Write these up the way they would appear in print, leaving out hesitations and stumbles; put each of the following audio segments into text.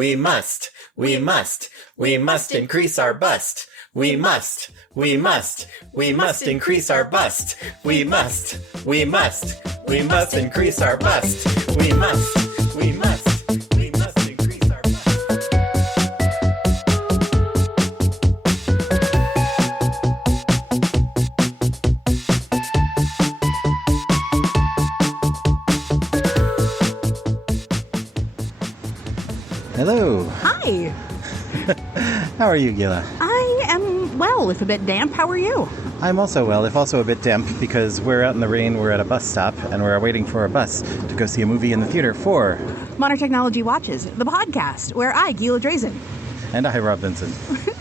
we must increase our bust. We must increase our bust. We must increase our bust. We must increase our bust. Hello. Hi. How are you, Gila? I am well, if a bit damp. How are you? I'm also well, if also a bit damp, because we're out in the rain, we're at a bus stop, and we're waiting for a bus to go see a movie in the theater for... Modern Technology Watches, the podcast, where I, Gila Drazen, And I, Rob Vincent.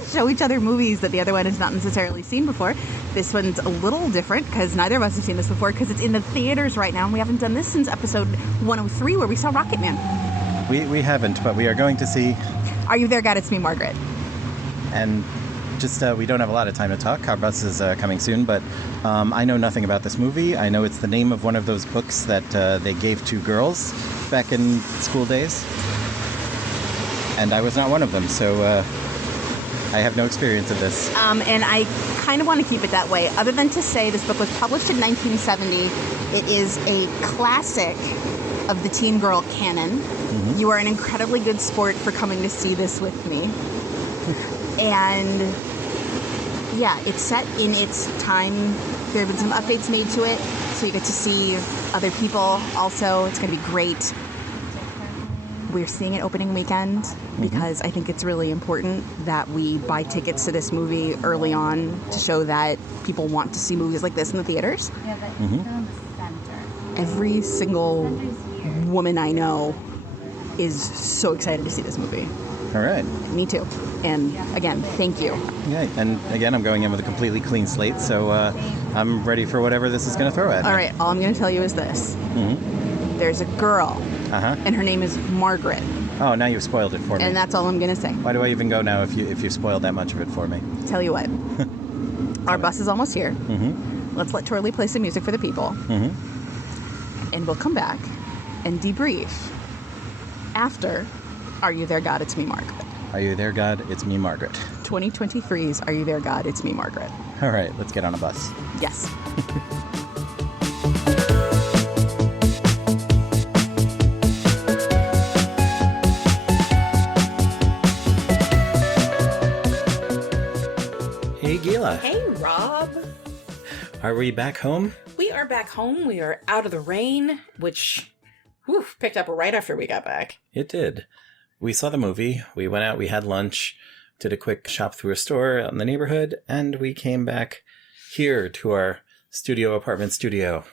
show each other movies that the other one has not necessarily seen before. This one's a little different, because neither of us have seen this before, because it's in the theaters right now, and we haven't done this since episode 103, where we saw Rocket Man. We haven't, but we are going to see... Are You There, God? It's Me, Margaret. And just, we don't have a lot of time to talk. Our bus is coming soon, but I know nothing about this movie. I know it's the name of one of those books that they gave to girls back in school days. And I was not one of them, so I have no experience of this. And I kind of want to keep it that way, other than to say this book was published in 1970. It is a classic of the teen girl canon. Mm-hmm. You are an incredibly good sport for coming to see this with me. And yeah, it's set in its time. There have been some updates made to it, so you get to see other people. Also, it's going to be great. We're seeing it opening weekend because I think it's really important that we buy tickets to this movie early on to show that people want to see movies like this in the theaters. Yeah, but they're in the center. Every single woman I know is so excited to see this movie. All right. Me too. And again, thank you. Yeah, and again, I'm going in with a completely clean slate, so I'm ready for whatever this is going to throw at me. All right, all I'm going to tell you is this. Mm-hmm. There's a girl, and her name is Margaret. Oh, now you've spoiled it for me. And that's all I'm going to say. Why do I even go now if you spoiled that much of it for me? Tell you what. Our bus is almost here. Mm-hmm. Let's let Torley play some music for the people. Mm-hmm. And we'll come back and debrief after Are You There, God? It's Me, Margaret. Are You There, God? It's Me, Margaret. 2023's Are You There, God? It's Me, Margaret. All right, let's get on a bus. Yes. Hey, Gila. Hey, Rob. Are we back home? We are back home. We are out of the rain, which picked up right after we got back. It did. We saw the movie. We went out. We had lunch, did a quick shop through a store out in the neighborhood, and we came back here to our apartment studio.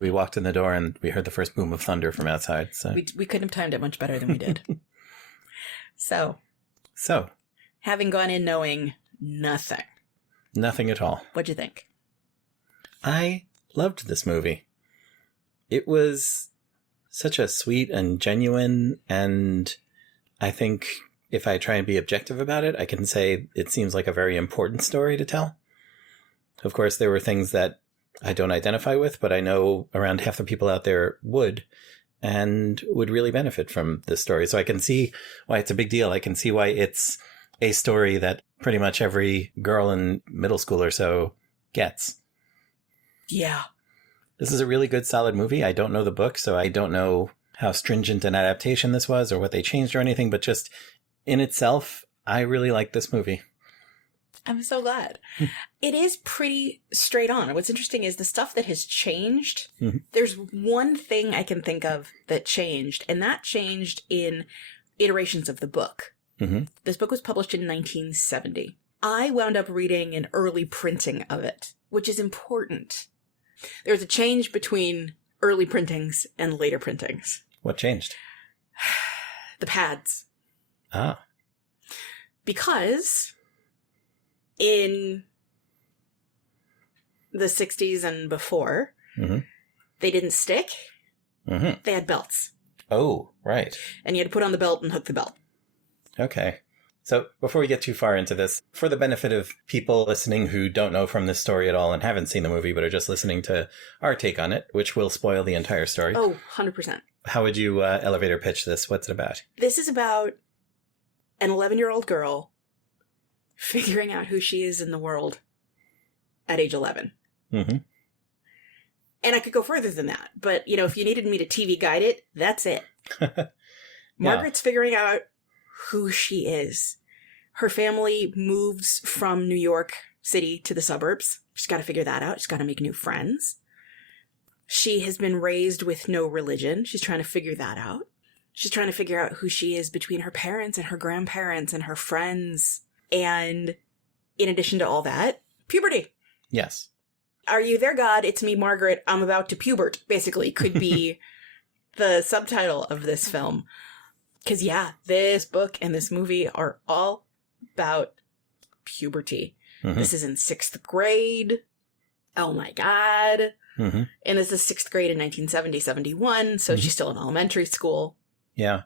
We walked in the door and we heard the first boom of thunder from outside. So we couldn't have timed it much better than we did. So, having gone in knowing nothing at all. What'd you think? I loved this movie. It was such a sweet and genuine, and I think if I try and be objective about it, I can say it seems like a very important story to tell. Of course, there were things that I don't identify with, but I know around half the people out there would, and would really benefit from this story. So I can see why it's a big deal. I can see why it's a story that pretty much every girl in middle school or so gets. Yeah. This is a really good, solid movie. I don't know the book, so I don't know how stringent an adaptation this was or what they changed or anything, but just in itself, I really like this movie. I'm so glad. It is pretty straight on. What's interesting is the stuff that has changed. Mm-hmm. There's one thing I can think of that changed, and that changed in iterations of the book. Mm-hmm. This book was published in 1970. I wound up reading an early printing of it, which is important. There's a change between early printings and later printings. What changed? The pads. Ah. Because in the 60s and before, they didn't stick. Mm-hmm. They had belts. Oh, right. And you had to put on the belt and hook the belt. Okay. So before we get too far into this, for the benefit of people listening who don't know from this story at all and haven't seen the movie but are just listening to our take on it, which will spoil the entire story. Oh, 100%. How would you elevator pitch this? What's it about? This is about an 11-year-old girl figuring out who she is in the world at age 11. Mm-hmm. And I could go further than that. But, if you needed me to TV guide it, that's it. Margaret's figuring out who she is. Her family moves from New York City to the suburbs. She's got to figure that out. She's got to make new friends. She has been raised with no religion. She's trying to figure that out. She's trying to figure out who she is between her parents and her grandparents and her friends. And in addition to all that, puberty. Yes. Are you there, God? It's me, Margaret. I'm about to pubert, basically, could be the subtitle of this film. Because, this book and this movie are all about puberty. Mm-hmm. This is in 6th grade. Oh, my God. Mm-hmm. And this is 6th grade in 1970-71, so she's still in elementary school. Yeah.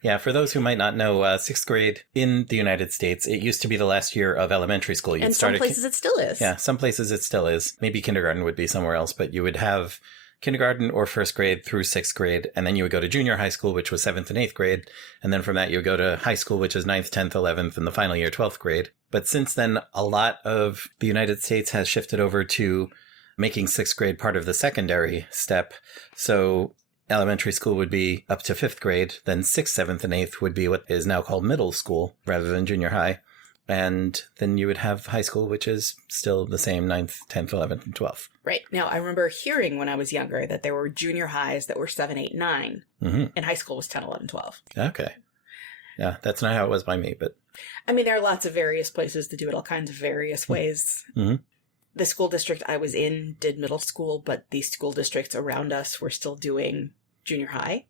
Yeah, for those who might not know, 6th grade in the United States, it used to be the last year of elementary school. And some places it still is. Yeah, some places it still is. Maybe kindergarten would be somewhere else, but you would have kindergarten or 1st grade through 6th grade, and then you would go to junior high school, which was 7th and 8th grade, and then from that you would go to high school, which is 9th, 10th, 11th, and the final year, 12th grade. But since then, a lot of the United States has shifted over to making 6th grade part of the secondary step. So elementary school would be up to 5th grade, then 6th, 7th, and 8th would be what is now called middle school rather than junior high. And then you would have high school, which is still the same 9th, 10th, 11th, and 12th. Right. Now, I remember hearing when I was younger that there were junior highs that were 7, 8, 9, and high school was 10, 11, 12. Okay. Yeah, that's not how it was by me, but... I mean, there are lots of various places to do it all kinds of various ways. Mm-hmm. The school district I was in did middle school, but the school districts around us were still doing junior high.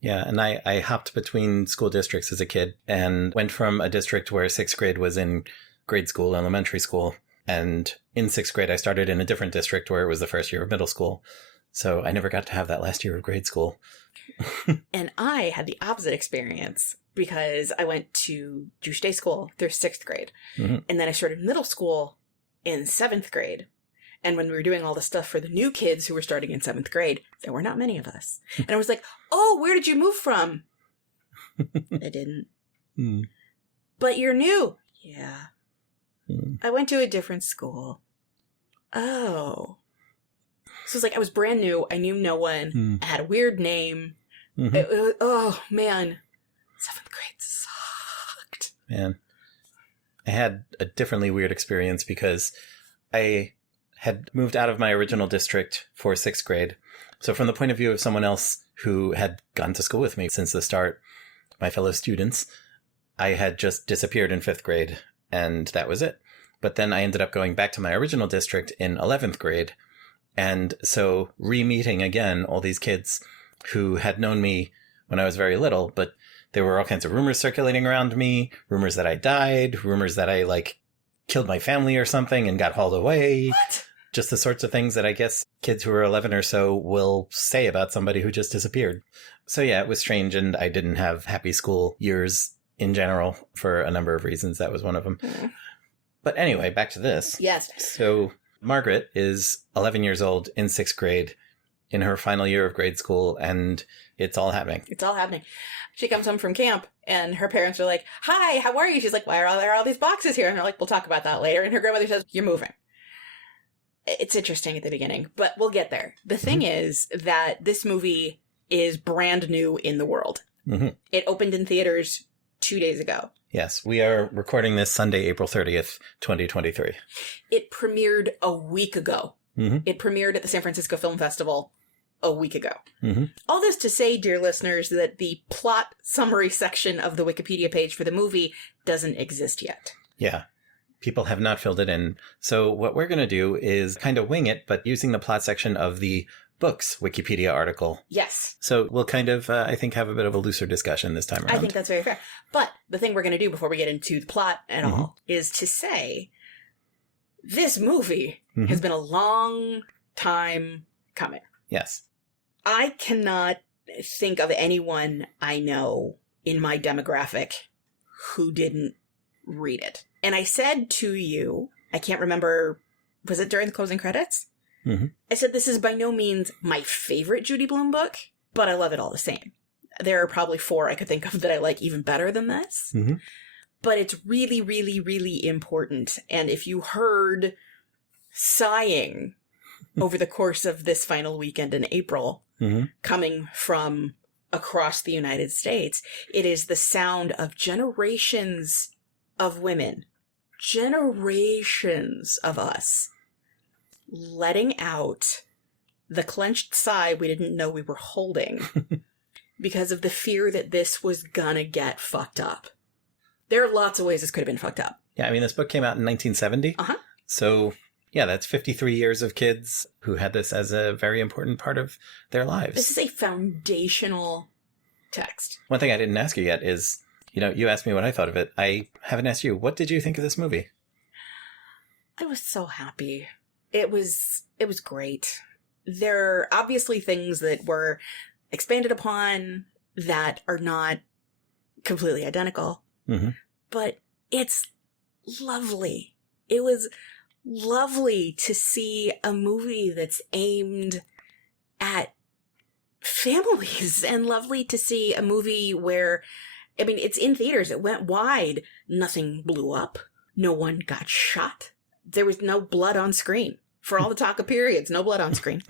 Yeah, and I hopped between school districts as a kid and went from a district where 6th grade was in grade school, elementary school, and in 6th grade I started in a different district where it was the first year of middle school. So I never got to have that last year of grade school. And I had the opposite experience because I went to Jewish day school through 6th grade. Mm-hmm. And then I started middle school in 7th grade. And when we were doing all the stuff for the new kids who were starting in 7th grade, there were not many of us. And I was like, oh, where did you move from? I didn't. Mm. But you're new. Yeah. Mm. I went to a different school. Oh. So it's like I was brand new. I knew no one. Mm. I had a weird name. Mm-hmm. Oh, man. 7th grade sucked. Man. I had a differently weird experience because I had moved out of my original district for 6th grade. So from the point of view of someone else who had gone to school with me since the start, my fellow students, I had just disappeared in 5th grade, and that was it. But then I ended up going back to my original district in 11th grade. And so re-meeting again all these kids who had known me when I was very little, but there were all kinds of rumors circulating around me, rumors that I died, rumors that I, killed my family or something and got hauled away. What? Just the sorts of things that I guess kids who are 11 or so will say about somebody who just disappeared. So yeah, it was strange, and I didn't have happy school years in general for a number of reasons. That was one of them. Mm. But anyway, back to this. Yes. So Margaret is 11 years old in 6th grade in her final year of grade school, and it's all happening. It's all happening. She comes home from camp, and her parents are like, hi, how are you? She's like, why are there all these boxes here? And they're like, we'll talk about that later. And her grandmother says, you're moving. It's interesting at the beginning, but we'll get there. The thing is that this movie is brand new in the world. Mm-hmm. It opened in theaters 2 days ago. Yes, we are recording this Sunday, April 30th, 2023. It premiered a week ago. Mm-hmm. It premiered at the San Francisco Film Festival a week ago. Mm-hmm. All this to say, dear listeners, that the plot summary section of the Wikipedia page for the movie doesn't exist yet. Yeah. People have not filled it in. So what we're going to do is kind of wing it, but using the plot section of the book's Wikipedia article. Yes. So we'll kind of, I think, have a bit of a looser discussion this time around. I think that's very fair. But the thing we're going to do before we get into the plot at all is to say this movie has been a long time coming. Yes. I cannot think of anyone I know in my demographic who didn't read it. And I said to you, I can't remember, was it during the closing credits? Mm-hmm. I said, this is by no means my favorite Judy Blume book, but I love it all the same. There are probably 4 I could think of that I like even better than this. Mm-hmm. But it's really, really, really important. And if you heard sighing over the course of this final weekend in April, Mm-hmm. coming from across the United States, it is the sound of generations of women, generations of us, letting out the clenched sigh we didn't know we were holding because of the fear that this was gonna get fucked up. There are lots of ways this could have been fucked up. Yeah, I mean, this book came out in 1970. Uh-huh. So, yeah, that's 53 years of kids who had this as a very important part of their lives. This is a foundational text. One thing I didn't ask you yet is, you asked me what I thought of it. I haven't asked you, what did you think of this movie? I was so happy. It was great. There are obviously things that were expanded upon that are not completely identical, Mm-hmm. but it's lovely. It was lovely to see a movie that's aimed at families, and lovely to see a movie where, I mean, it's in theaters. It went wide. Nothing blew up. No one got shot. There was no blood on screen. For all the talk of periods, no blood on screen.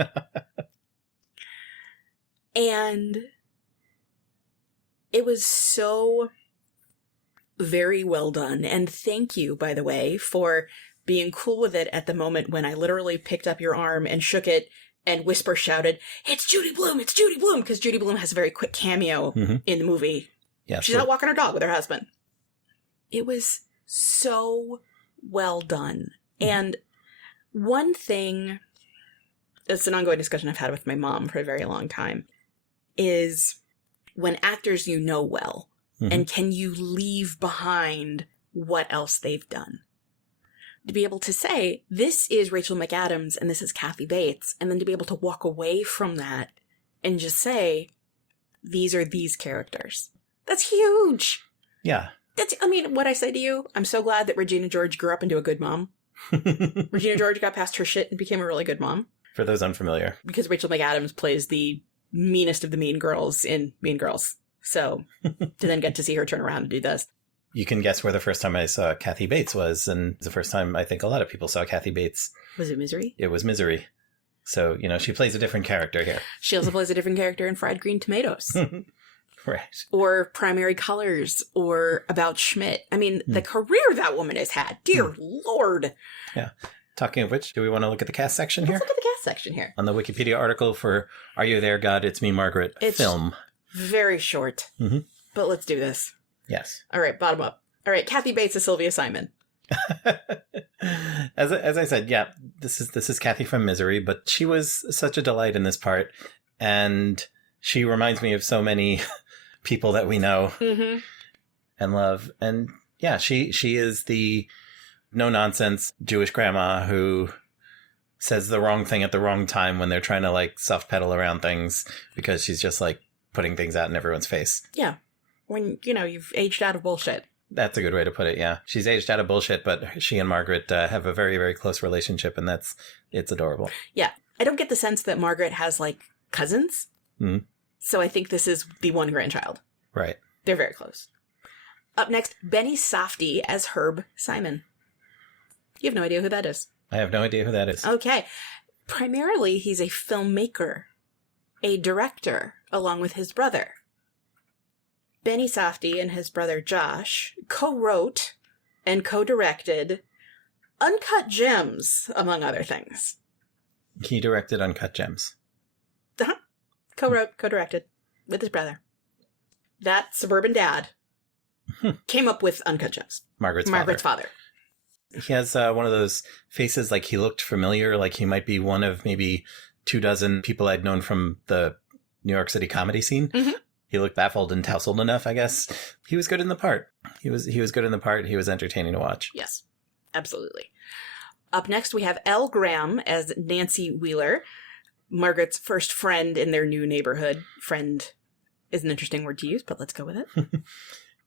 And it was so very well done. And thank you, by the way, for being cool with it at the moment when I literally picked up your arm and shook it and whisper shouted, "It's Judy Blume! It's Judy Blume!" Because Judy Blume has a very quick cameo in the movie. Yeah, she's out walking her dog with her husband. It was so well done. And one thing, it's an ongoing discussion I've had with my mom for a very long time, is when actors you know well, and can you leave behind what else they've done? To be able to say, this is Rachel McAdams and this is Kathy Bates, and then to be able to walk away from that and just say, these are these characters. That's huge. Yeah. What I say to you, I'm so glad that Regina George grew up into a good mom. Regina George got past her shit and became a really good mom. For those unfamiliar. Because Rachel McAdams plays the meanest of the mean girls in Mean Girls. So, to then get to see her turn around and do this. You can guess where the first time I saw Kathy Bates was, and the first time I think a lot of people saw Kathy Bates. Was it Misery? It was Misery. So, she plays a different character here. She also plays a different character in Fried Green Tomatoes. Right. Or Primary Colors, or About Schmidt. I mean, the career that woman has had. Dear Lord. Yeah. Talking of which, do we want to look at the cast section here? Let's look at the cast section here. On the Wikipedia article for Are You There, God? It's Me, Margaret film. Very short. But let's do this. Yes. All right, bottom up. All right, Kathy Bates is Sylvia Simon. As I said, yeah, this is Kathy from Misery, but she was such a delight in this part, and she reminds me of so many people that we know and love. And yeah, she is the no-nonsense Jewish grandma who says the wrong thing at the wrong time when they're trying to soft pedal around things, because she's just putting things out in everyone's face. Yeah. When, you've aged out of bullshit. That's a good way to put it, yeah. She's aged out of bullshit, but she and Margaret have a very, very close relationship, and it's adorable. Yeah. I don't get the sense that Margaret has, cousins. So I think this is the one grandchild. Right. They're very close. Up next, Benny Safdie as Herb Simon. You have no idea who that is. I have no idea who that is. Okay. Primarily, he's a filmmaker, a director, along with his brother. Benny Safdie and his brother Josh co-wrote and co-directed Uncut Gems, among other things. He directed Uncut Gems. Co-wrote, co-directed with his brother. That suburban dad came up with Uncut Gems. Margaret's father. He has one of those faces he looked familiar, he might be one of maybe 24 people I'd known from the New York City comedy scene. He looked baffled and tousled enough, I guess. He was good in the part. He was good in the part. He was entertaining to watch. Yes, absolutely. Up next, we have Elle Graham as Nancy Wheeler, Margaret's first friend in their new neighborhood. Friend is an interesting word to use, but let's go with it.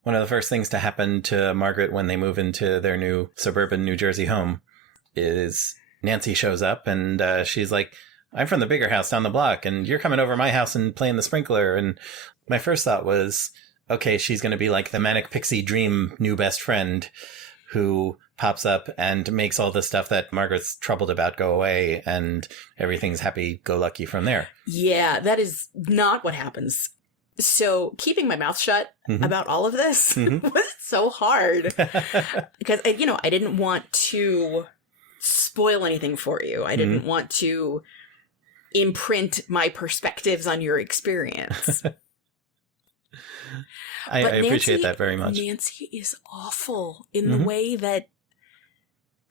one of the first things to happen to Margaret when they move into their new suburban New Jersey home is Nancy shows up and she's like, I'm from the bigger house down the block and you're coming over my house and playing the sprinkler. And my first thought was, okay, she's going to be like the manic pixie dream new best friend who pops up and makes all the stuff that Margaret's troubled about go away and everything's happy-go-lucky from there. Yeah, that is not what happens. So keeping my mouth shut about all of this was so hard because, I didn't want to spoil anything for you. I didn't want to imprint my perspectives on your experience. I appreciate that very much. Nancy is awful in the way that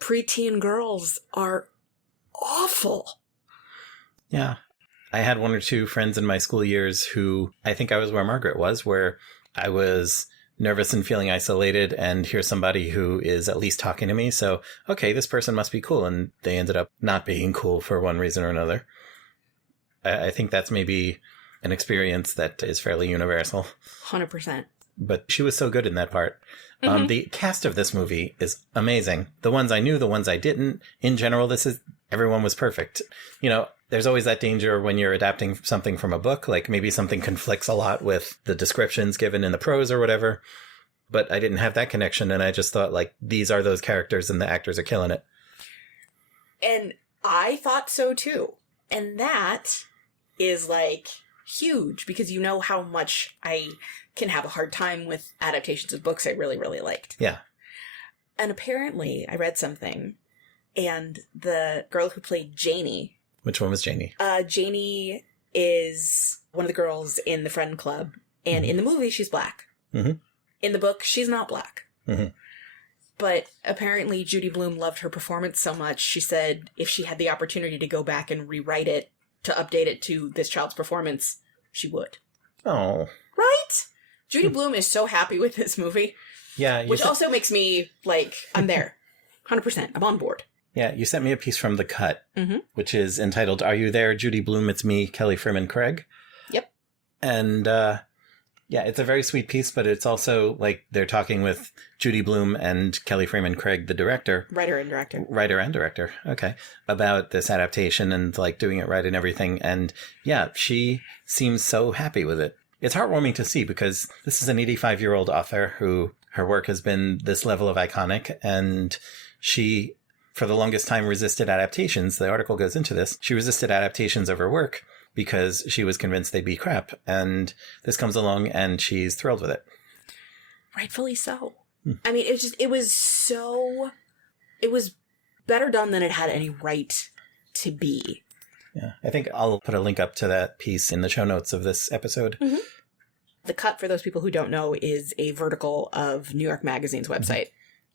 preteen girls are awful. Yeah. I had one or two friends in my school years who I think I was where Margaret was, where I was nervous and feeling isolated, and here's somebody who is at least talking to me. So, okay, this person must be cool. And they ended up not being cool for one reason or another. I think that's maybe an experience that is fairly universal. 100%. But she was so good in that part. The cast of this movie is amazing. The ones I knew, the ones I didn't. In general, everyone was perfect. There's always that danger when you're adapting something from a book, like maybe something conflicts a lot with the descriptions given in the prose or whatever. But I didn't have that connection, and I just thought, like, these are those characters and the actors are killing it. And I thought so too. And that is, like, huge, because you know how much I can have a hard time with adaptations of books I really, really liked. Yeah. And apparently, I read something, and the girl who played Janie... Which one was Janie? Janie is one of the girls in the Friend Club, and in the movie, she's black. In the book, she's not black. But apparently, Judy Blume loved her performance so much, she said if she had the opportunity to go back and rewrite it to update it to this child's performance, she would. Oh. Right? Judy Blume is so happy with this movie. Yeah. Which also makes me, like, I'm there. 100%. I'm on board. Yeah, you sent me a piece from The Cut, which is entitled, Are You There, Judy Blume? It's Me, Kelly Freeman Craig. Yep. And, yeah, it's a very sweet piece, but it's also, like, they're talking with Judy Blume and Kelly Freeman Craig, the director. Writer and director. Okay. About this adaptation and, like, doing it right and everything. And, yeah, she seems so happy with it. It's heartwarming to see because this is an 85-year-old author who her work has been this level of iconic, and she... for the longest time resisted adaptations. The article goes into this. She resisted adaptations of her work because she was convinced they'd be crap. And this comes along and she's thrilled with it. Rightfully so. I mean, it was better done than it had any right to be. Yeah. I think I'll put a link up to that piece in the show notes of this episode. The Cut, for those people who don't know, is a vertical of New York Magazine's website.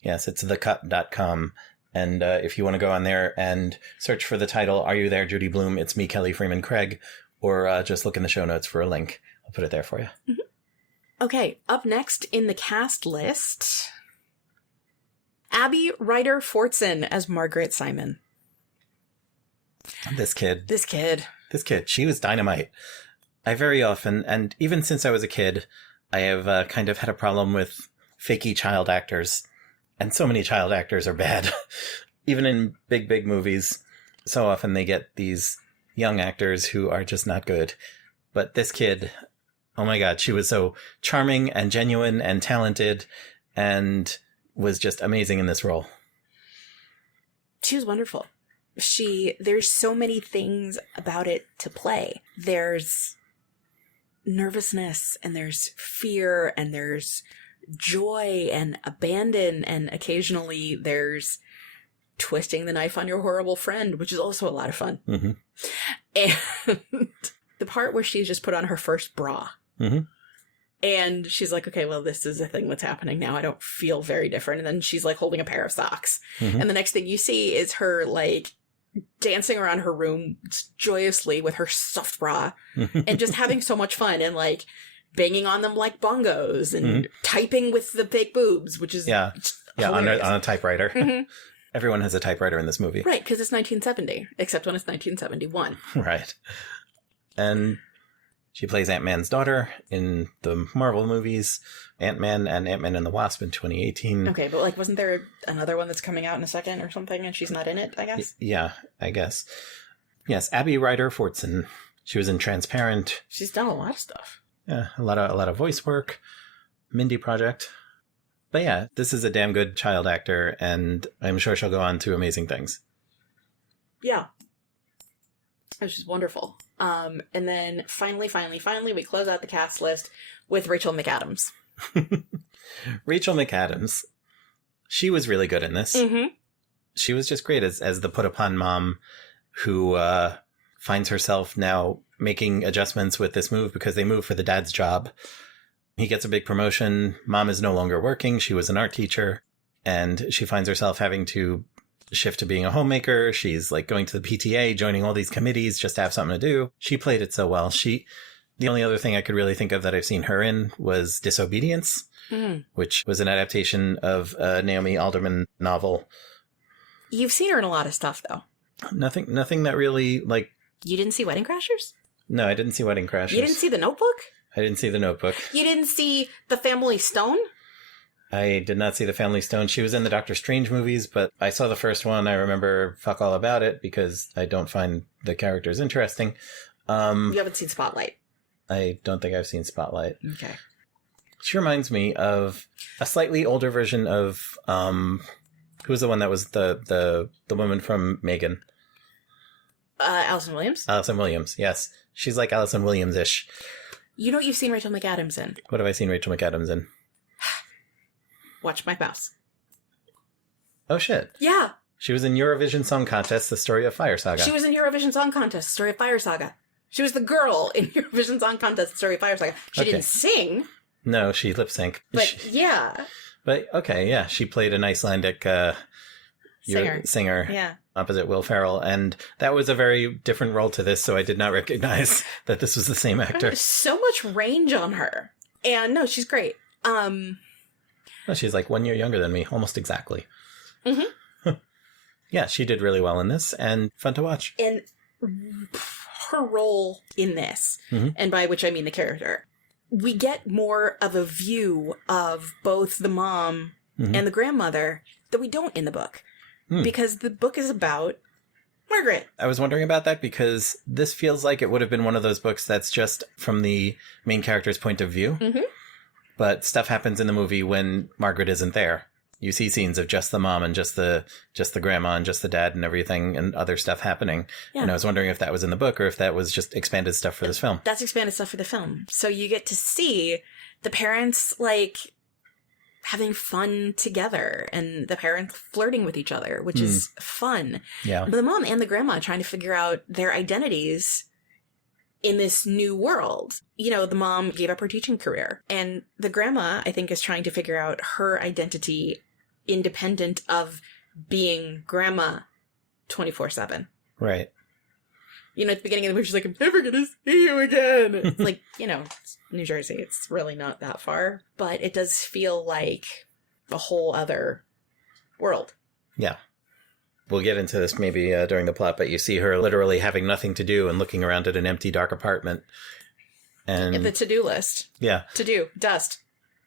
Yes, it's thecut.com. And if you want to go on there and search for the title, Are You There, Judy Blume? It's Me, Kelly Freeman Craig, or just look in the show notes for a link. I'll put it there for you. Okay, up next in the cast list, Abby Ryder Fortson as Margaret Simon. This kid. She was dynamite. I very often, and even since I was a kid, I have kind of had a problem with fakey child actors. And so many child actors are bad. Even in big, big movies, so often they get these young actors who are just not good. But this kid, oh my God, she was so charming and genuine and talented and was just amazing in this role. She was wonderful. There's so many things about it to play. There's nervousness and there's fear and there's joy and abandon, and occasionally there's twisting the knife on your horrible friend, which is also a lot of fun. And the part where she's just put on her first bra and she's like, okay, well, this is a thing that's happening now. I don't feel very different. And then she's like holding a pair of socks. And the next thing you see is her like dancing around her room joyously with her stuffed bra and just having so much fun and like banging on them like bongos and typing with the fake boobs, which is on a typewriter. Everyone has a typewriter in this movie. Right, because it's 1970, except when it's 1971. Right. And She plays Ant-Man's daughter in the Marvel movies, Ant-Man and Ant-Man and the Wasp in 2018. Okay, but like, wasn't there another one that's coming out in a second or something, and she's not in it, I guess? Yeah, I guess. Yes, Abby Ryder Fortson. She was in Transparent. She's done a lot of stuff. Yeah, a lot of voice work. Mindy Project. But yeah, this is a damn good child actor, and I'm sure she'll go on to amazing things. Yeah. Which is wonderful. And then finally, we close out the cast list with Rachel McAdams. Rachel McAdams. She was really good in this. Mm-hmm. She was just great as the put-upon mom who finds herself now making adjustments with this move because they move for the dad's job. He gets a big promotion. Mom is no longer working. She was an art teacher, and she finds herself having to shift to being a homemaker. She's like going to the PTA, joining all these committees just to have something to do. She played it so well. The only other thing I could really think of that I've seen her in was Disobedience, which was an adaptation of a Naomi Alderman novel. You've seen her in a lot of stuff, though. Nothing that really, like... You didn't see Wedding Crashers? No, I didn't see Wedding Crashers. You didn't see The Notebook? I didn't see The Notebook. You didn't see The Family Stone? I did not see The Family Stone. She was in the Doctor Strange movies, but I saw the first one. I remember fuck all about it because I don't find the characters interesting. You haven't seen Spotlight? I don't think I've seen Spotlight. Okay. She reminds me of a slightly older version of who's the one that was the woman from Megan? Allison Williams? Allison Williams, yes. She's like Allison Williams-ish. You know what you've seen Rachel McAdams in? What have I seen Rachel McAdams in? Watch My Mouse. Oh, shit. Yeah. She was in Eurovision Song Contest, The Story of Fire Saga. She was in Eurovision Song Contest, Story of Fire Saga. She was the girl in Eurovision Song Contest, Story of Fire Saga. She didn't sing. No, she lip-sync. But, yeah. But, okay, yeah. She played an Icelandic singer. Yeah. Opposite Will Ferrell, and that was a very different role to this, so I did not recognize that this was the same actor. There's so much range on her. And no, she's great. Oh, she's like 1 year younger than me, almost exactly. Mm-hmm. Yeah, she did really well in this, and fun to watch. And her role in this, and by which I mean the character, we get more of a view of both the mom and the grandmother that we don't in the book. Because the book is about Margaret. I was wondering about that because this feels like it would have been one of those books that's just from the main character's point of view. Mm-hmm. But stuff happens in the movie when Margaret isn't there. You see scenes of just the mom and just the grandma and just the dad and everything and other stuff happening. Yeah. And I was wondering if that was in the book or if that was just expanded stuff for this film. That's expanded stuff for the film. So you get to see the parents, like, having fun together and the parents flirting with each other, which is fun. Yeah. But the mom and the grandma trying to figure out their identities in this new world. You know, the mom gave up her teaching career, and the grandma, I think, is trying to figure out her identity independent of being grandma 24/7. Right. You know, at the beginning of the movie, she's like, I'm never going to see you again. It's like, you know, it's New Jersey. It's really not that far. But it does feel like a whole other world. Yeah. We'll get into this maybe during the plot, but you see her literally having nothing to do and looking around at an empty, dark apartment. And the to-do list. Yeah. To do. Dust.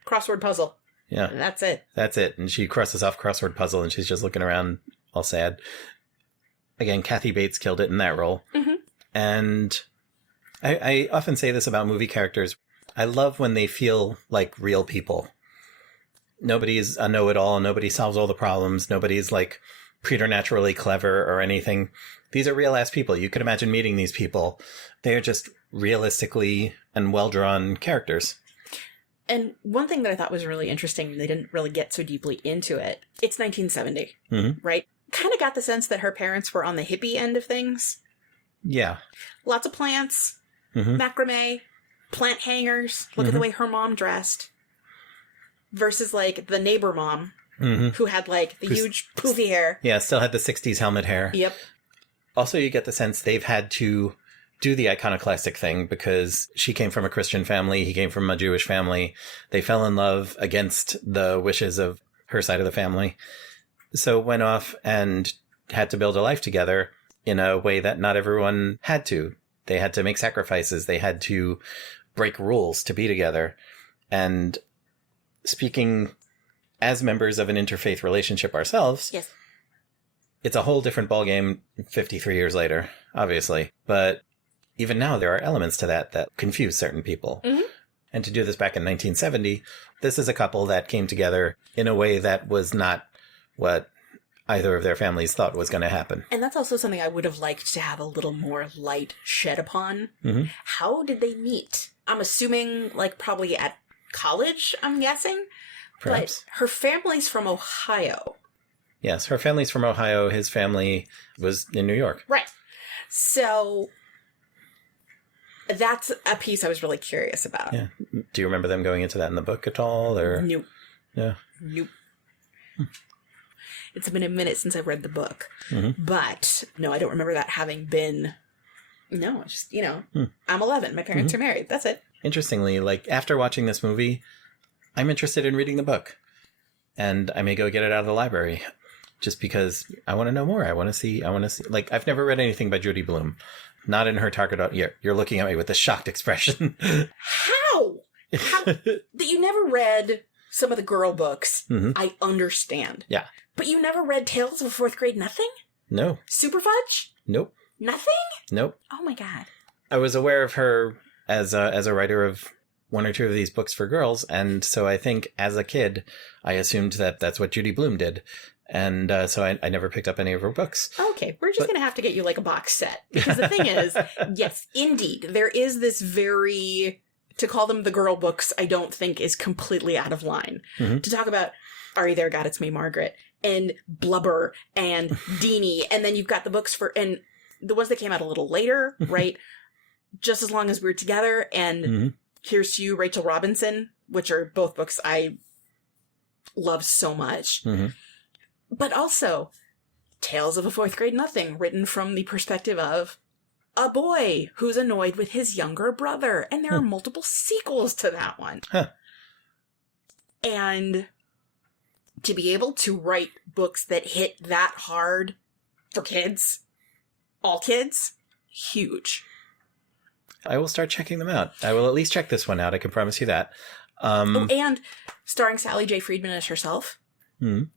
Crossword puzzle. Yeah. And that's it. That's it. And she crosses off crossword puzzle and she's just looking around all sad. Again, Kathy Bates killed it in that role. Mm-hmm. And I often say this about movie characters. I love when they feel like real people. Nobody's a know-it-all. Nobody solves all the problems. Nobody's like preternaturally clever or anything. These are real-ass people. You could imagine meeting these people. They are just realistically and well-drawn characters. And one thing that I thought was really interesting, they didn't really get so deeply into it. It's 1970, right? Kind of got the sense that her parents were on the hippie end of things. Yeah. Lots of plants, macrame, plant hangers. Look at the way her mom dressed. Versus, like, the neighbor mom, who had, like, the huge poofy hair. Yeah, still had the 60s helmet hair. Yep. Also, you get the sense they've had to do the iconoclastic thing because she came from a Christian family, he came from a Jewish family. They fell in love against the wishes of her side of the family. So went off and had to build a life together in a way that not everyone had to. They had to make sacrifices. They had to break rules to be together. And speaking as members of an interfaith relationship ourselves, Yes. it's a whole different ballgame 53 years later, obviously. But even now, there are elements to that confuse certain people. Mm-hmm. And to do this back in 1970, this is a couple that came together in a way that was not what either of their families thought was going to happen. And that's also something I would have liked to have a little more light shed upon. Mm-hmm. How did they meet? I'm assuming, like, probably at college, I'm guessing. Perhaps. But her family's from Ohio. Yes, her family's from Ohio. His family was in New York. Right. So that's a piece I was really curious about. Yeah. Do you remember them going into that in the book at all? Or Nope. No. Nope. It's been a minute since I read the book. Mm-hmm. But, no, I don't remember that having been... No, it's just, I'm 11. My parents are married. That's it. Interestingly, like, after watching this movie, I'm interested in reading the book. And I may go get it out of the library. Just because I want to know more. I want to see. Like, I've never read anything by Judy Blume. Not in her target audience. You're looking at me with a shocked expression. How? That you never read some of the girl books, I understand. Yeah. But you never read Tales of a Fourth Grade Nothing? No. Super Fudge? Nope. Nothing? Nope. Oh my god. I was aware of her as a writer of one or two of these books for girls, and so I think as a kid, I assumed that that's what Judy Blume did. And so I never picked up any of her books. Okay, we're just going to have to get you like a box set. Because the thing is, yes, indeed, there is this very... To call them the girl books, I don't think is completely out of line. Mm-hmm. To talk about Are You There, God, It's Me, Margaret, and Blubber, and Deanie, and then you've got the books for... And the ones that came out a little later, right? Just As Long As We're Together, and Here's to You, Rachel Robinson, which are both books I love so much. Mm-hmm. But also, Tales of a Fourth Grade Nothing, written from the perspective of a boy who's annoyed with his younger brother. And there are multiple sequels to that one. Huh. And to be able to write books that hit that hard for kids, all kids, huge. I will start checking them out. I will at least check this one out. I can promise you that. And starring Sally J. Friedman as herself,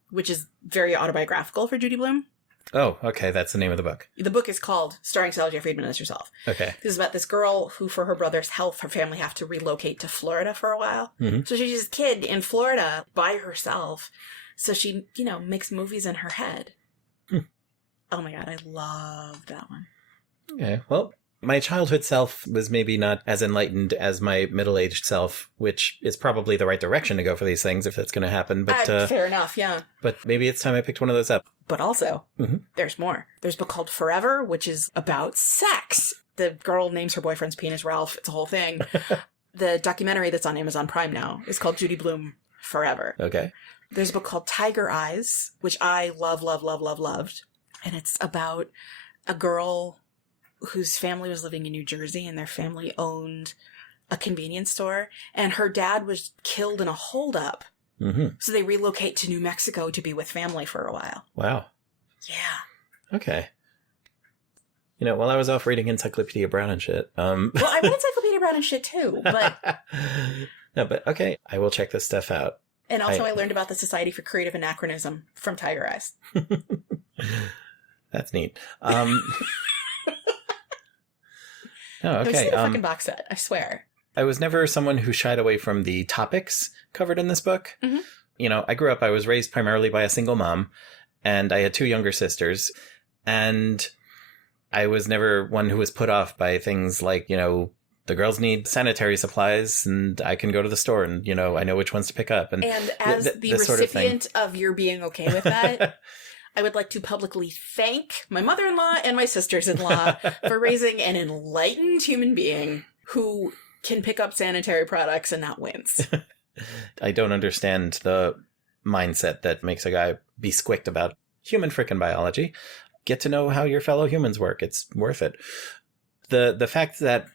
which is very autobiographical for Judy Blume. Oh, okay. That's the name of the book. The book is called Starring Sally J. Friedman as Herself. Okay. This is about this girl who, for her brother's health, her family have to relocate to Florida for a while. Mm-hmm. So she's a kid in Florida by herself. So she, makes movies in her head. Oh my god, I love that one. Okay. Well, my childhood self was maybe not as enlightened as my middle-aged self, which is probably the right direction to go for these things if that's going to happen. But fair enough, yeah. But maybe it's time I picked one of those up. But also, there's more. There's a book called Forever, which is about sex. The girl names her boyfriend's penis Ralph. It's a whole thing. The documentary that's on Amazon Prime now is called Judy Blume Forever. Okay. There's a book called Tiger Eyes, which I loved. And it's about a girl whose family was living in New Jersey, and their family owned a convenience store, and her dad was killed in a holdup. Mm-hmm. So they relocate to New Mexico to be with family for a while. Wow. Yeah. Okay. While I was off reading Encyclopedia Brown and shit. Well, I read Encyclopedia Brown and shit too, but... No, but okay. I will check this stuff out. And also I learned about the Society for Creative Anachronism from Tiger Eyes. That's neat. Oh, okay. Go see the fucking box set, I swear. I was never someone who shied away from the topics covered in this book. Mm-hmm. I grew up, I was raised primarily by a single mom, and I had two younger sisters, and I was never one who was put off by things like, the girls need sanitary supplies, and I can go to the store, and, I know which ones to pick up. And as the recipient of your being okay with that... I would like to publicly thank my mother-in-law and my sisters-in-law for raising an enlightened human being who can pick up sanitary products and not wince. I don't understand the mindset that makes a guy be squicked about human frickin' biology. Get to know how your fellow humans work. It's worth it. The fact that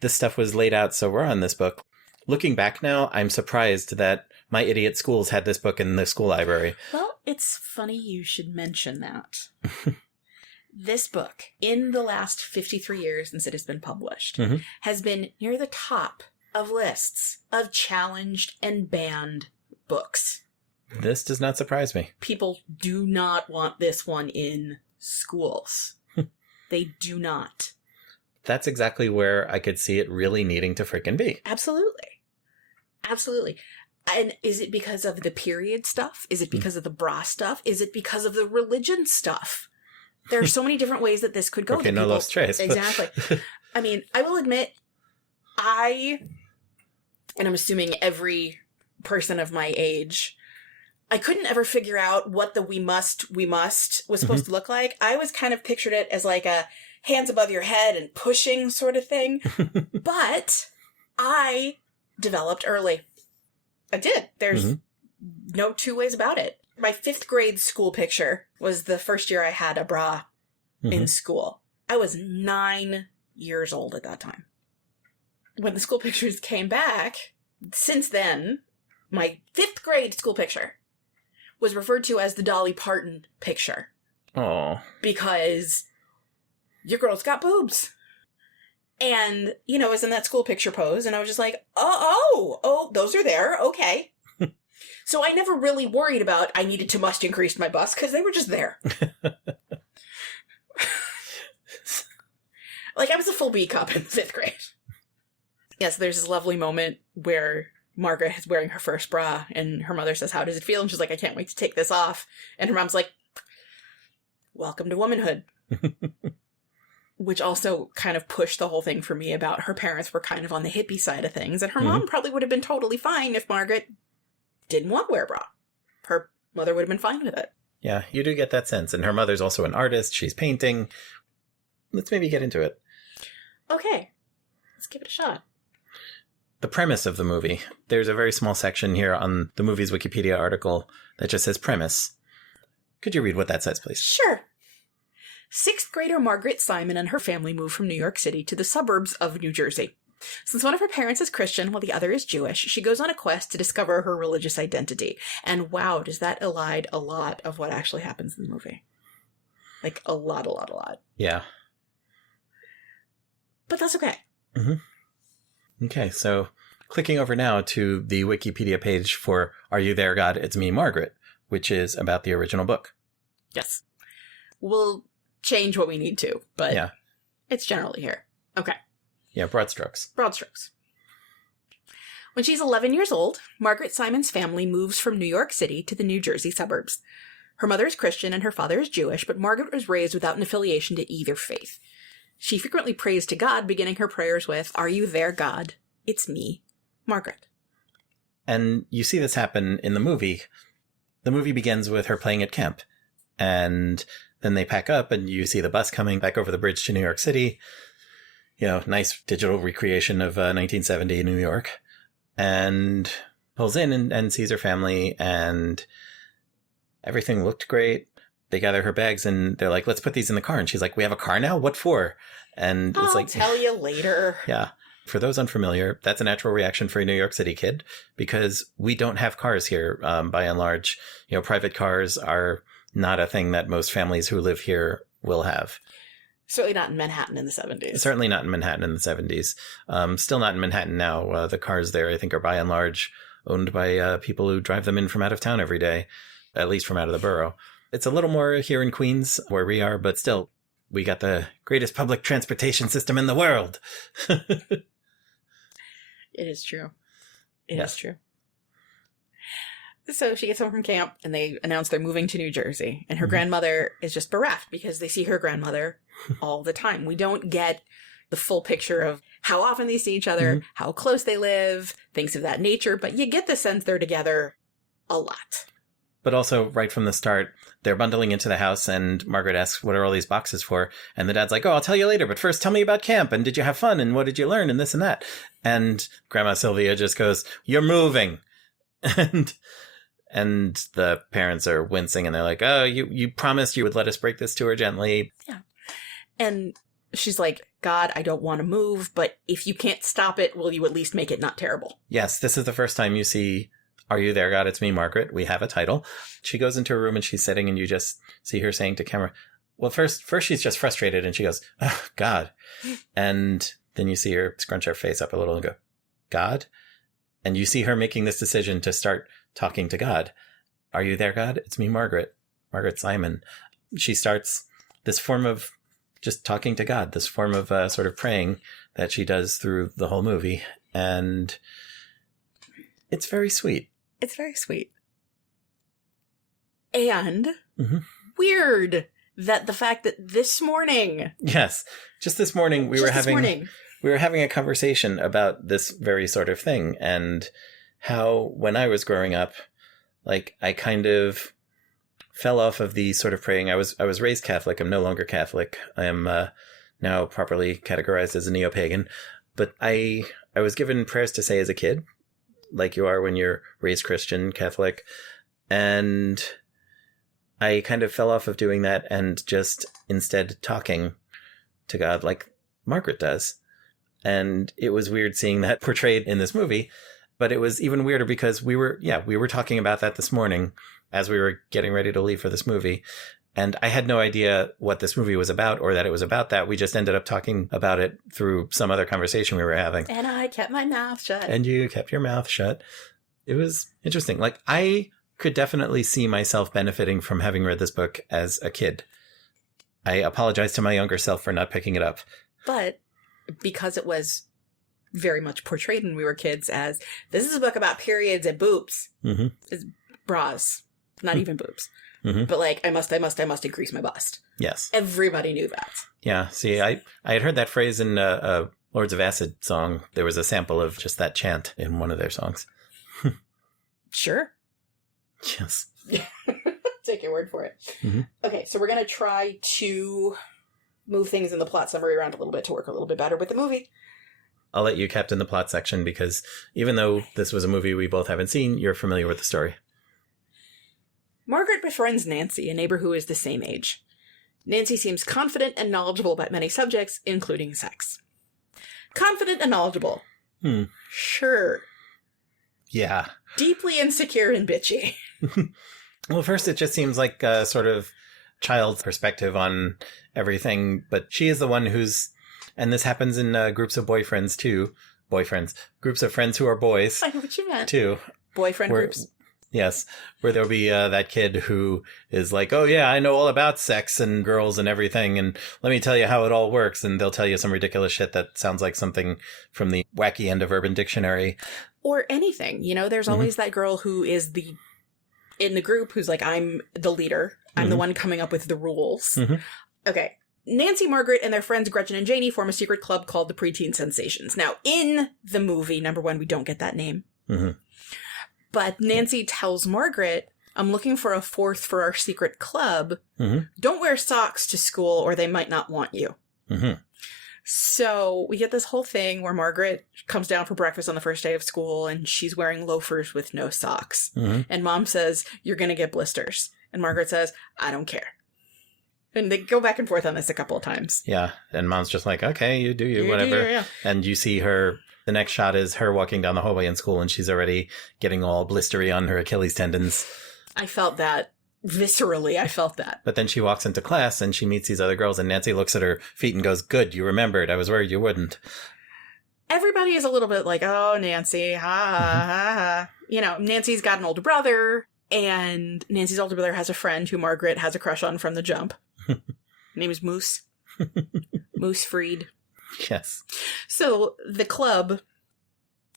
this stuff was laid out so raw in this book, looking back now, I'm surprised that my idiot schools had this book in the school library. Well, it's funny you should mention that. This book, in the last 53 years since it has been published, has been near the top of lists of challenged and banned books. This does not surprise me. People do not want this one in schools. They do not. That's exactly where I could see it really needing to frickin' be. Absolutely. Absolutely. And is it because of the period stuff? Is it because of the bra stuff? Is it because of the religion stuff? There are so many different ways that this could go. Okay, no los tres. Exactly. I mean, I will admit, and I'm assuming every person of my age, I couldn't ever figure out what the we must was supposed to look like. I always kind of pictured it as like a hands above your head and pushing sort of thing. But I developed early. I did. There's no two ways about it. My 5th grade school picture was the first year I had a bra in school. I was 9 years old at that time. When the school pictures came back, since then, my 5th grade school picture was referred to as the Dolly Parton picture. Oh. Because your girl's got boobs. And, you know, I was in that school picture pose, and I was just like, oh, those are there. Okay. So I never really worried about I needed to must increase my bust because they were just there. Like, I was a full B cup in 5th grade. Yes, there's this lovely moment where Margaret is wearing her first bra, and her mother says, how does it feel? And she's like, I can't wait to take this off. And her mom's like, welcome to womanhood. Which also kind of pushed the whole thing for me about her parents were kind of on the hippie side of things. And her mom probably would have been totally fine if Margaret didn't want to wear a bra. Her mother would have been fine with it. Yeah, you do get that sense. And her mother's also an artist. She's painting. Let's maybe get into it. Okay. Let's give it a shot. The premise of the movie. There's a very small section here on the movie's Wikipedia article that just says premise. Could you read what that says, please? Sure. 6th grader Margaret Simon and her family moved from New York City to the suburbs of New Jersey. Since one of her parents is Christian while the other is Jewish, she goes on a quest to discover her religious identity. And wow, does that elide a lot of what actually happens in the movie. Like, a lot. Yeah. But that's okay. Okay, so clicking over now to the Wikipedia page for Are You There, God? It's Me, Margaret, which is about the original book. Yes. We'll change what we need to, but yeah, it's generally here. Okay. Yeah, broad strokes. Broad strokes. When she's 11 years old, Margaret Simon's family moves from New York City to the New Jersey suburbs. Her mother is Christian and her father is Jewish, but Margaret was raised without an affiliation to either faith. She frequently prays to God, beginning her prayers with, Are you there, God? It's me, Margaret. And you see this happen in the movie. The movie begins with her playing at camp. And then they pack up and you see the bus coming back over the bridge to New York City. You know, nice digital recreation of 1970 New York. And pulls in and sees her family, and everything looked great. They gather her bags and they're like, let's put these in the car. And she's like, we have a car now? What for? And it's like, I'll tell you later. Yeah. For those unfamiliar, that's a natural reaction for a New York City kid because we don't have cars here by and large. You know, private cars are not a thing that most families who live here will have. Certainly not in Manhattan in the 70s. Certainly not in Manhattan in the 70s. Still not in Manhattan now. The cars there, I think, are by and large owned by people who drive them in from out of town every day, at least from out of the borough. It's a little more here in Queens where we are, but still, we got the greatest public transportation system in the world. It is true. It is true. So she gets home from camp and they announce they're moving to New Jersey. And her grandmother is just bereft because they see her grandmother all the time. We don't get the full picture of how often they see each other, how close they live, things of that nature. But you get the sense they're together a lot. But also, right from the start, they're bundling into the house and Margaret asks, what are all these boxes for? And the dad's like, oh, I'll tell you later, but first tell me about camp, and did you have fun, and what did you learn, and this and that. And Grandma Sylvia just goes, you're moving. And the parents are wincing, and they're like, oh, you promised you would let us break this to her gently. Yeah. And she's like, God, I don't want to move, but if you can't stop it, will you at least make it not terrible? Yes, this is the first time you see Are You There, God? It's Me, Margaret. We have a title. She goes into her room and she's sitting and you just see her saying to camera, Well, first she's just frustrated and she goes, "Oh, God." And then you see her scrunch her face up a little and go, "God?" And you see her making this decision to start talking to God. "Are you there, God? It's me, Margaret. Margaret Simon." She starts this form of just talking to God, this form of sort of praying that she does through the whole movie. And it's very sweet. It's very sweet. And weird that the fact that this morning... Yes. Just this morning, we were having a conversation about this very sort of thing, and how when I was growing up, like, I kind of fell off of the sort of praying. I was raised Catholic. I'm no longer Catholic. I am now properly categorized as a neo-pagan. But I was given prayers to say as a kid, like you are when you're raised Christian, Catholic. And I kind of fell off of doing that and just instead talking to God like Margaret does. And it was weird seeing that portrayed in this movie. But it was even weirder because we were talking about that this morning as we were getting ready to leave for this movie. And I had no idea what this movie was about or that it was about that. We just ended up talking about it through some other conversation we were having. And I kept my mouth shut. And you kept your mouth shut. It was interesting. Like, I could definitely see myself benefiting from having read this book as a kid. I apologize to my younger self for not picking it up. But because it was very much portrayed when we were kids as, this is a book about periods and boobs. It's bras. Not even boobs. But like, I must increase my bust. Yes. Everybody knew that. Yeah. See, I had heard that phrase in a Lords of Acid song. There was a sample of just that chant in one of their songs. Sure. Yes. Take your word for it. Okay, so we're going to try to move things in the plot summary around a little bit to work a little bit better with the movie. I'll let you captain the plot section because even though this was a movie we both haven't seen, you're familiar with the story. Margaret befriends Nancy, a neighbor who is the same age. Nancy seems confident and knowledgeable about many subjects, including sex. Confident and knowledgeable. Sure. Yeah. Deeply insecure and bitchy. Well, first it just seems like a sort of child's perspective on everything, but she is the one who's, and this happens in groups of boyfriends too. Groups of friends who are boys. I know what you meant. Too. Boyfriend groups. Yes, where there'll be that kid who is like, "Oh yeah, I know all about sex and girls and everything, and let me tell you how it all works," and they'll tell you some ridiculous shit that sounds like something from the wacky end of Urban Dictionary. Or anything. You know, there's always that girl who is in the group who's like, I'm the leader. I'm the one coming up with the rules. Okay. Nancy, Margaret, and their friends Gretchen and Janie form a secret club called the Preteen Sensations. Now, in the movie, number one, we don't get that name. But Nancy tells Margaret, I'm looking for a fourth for our secret club. Don't wear socks to school or they might not want you. So we get this whole thing where Margaret comes down for breakfast on the first day of school and she's wearing loafers with no socks. And Mom says, you're going to get blisters. And Margaret says, I don't care. And they go back and forth on this a couple of times. Yeah. And Mom's just like, okay, you do you, whatever. Yeah. And you see her, the next shot is her walking down the hallway in school and she's already getting all blistery on her Achilles tendons. I felt that. Viscerally, I felt that. But then she walks into class and she meets these other girls and Nancy looks at her feet and goes, good, you remembered. I was worried you wouldn't. Everybody is a little bit like, oh, Nancy, ha, ha, ha. You know, Nancy's got an older brother and Nancy's older brother has a friend who Margaret has a crush on from the jump. Her name is Moose. Moose Freed. Yes. So the club,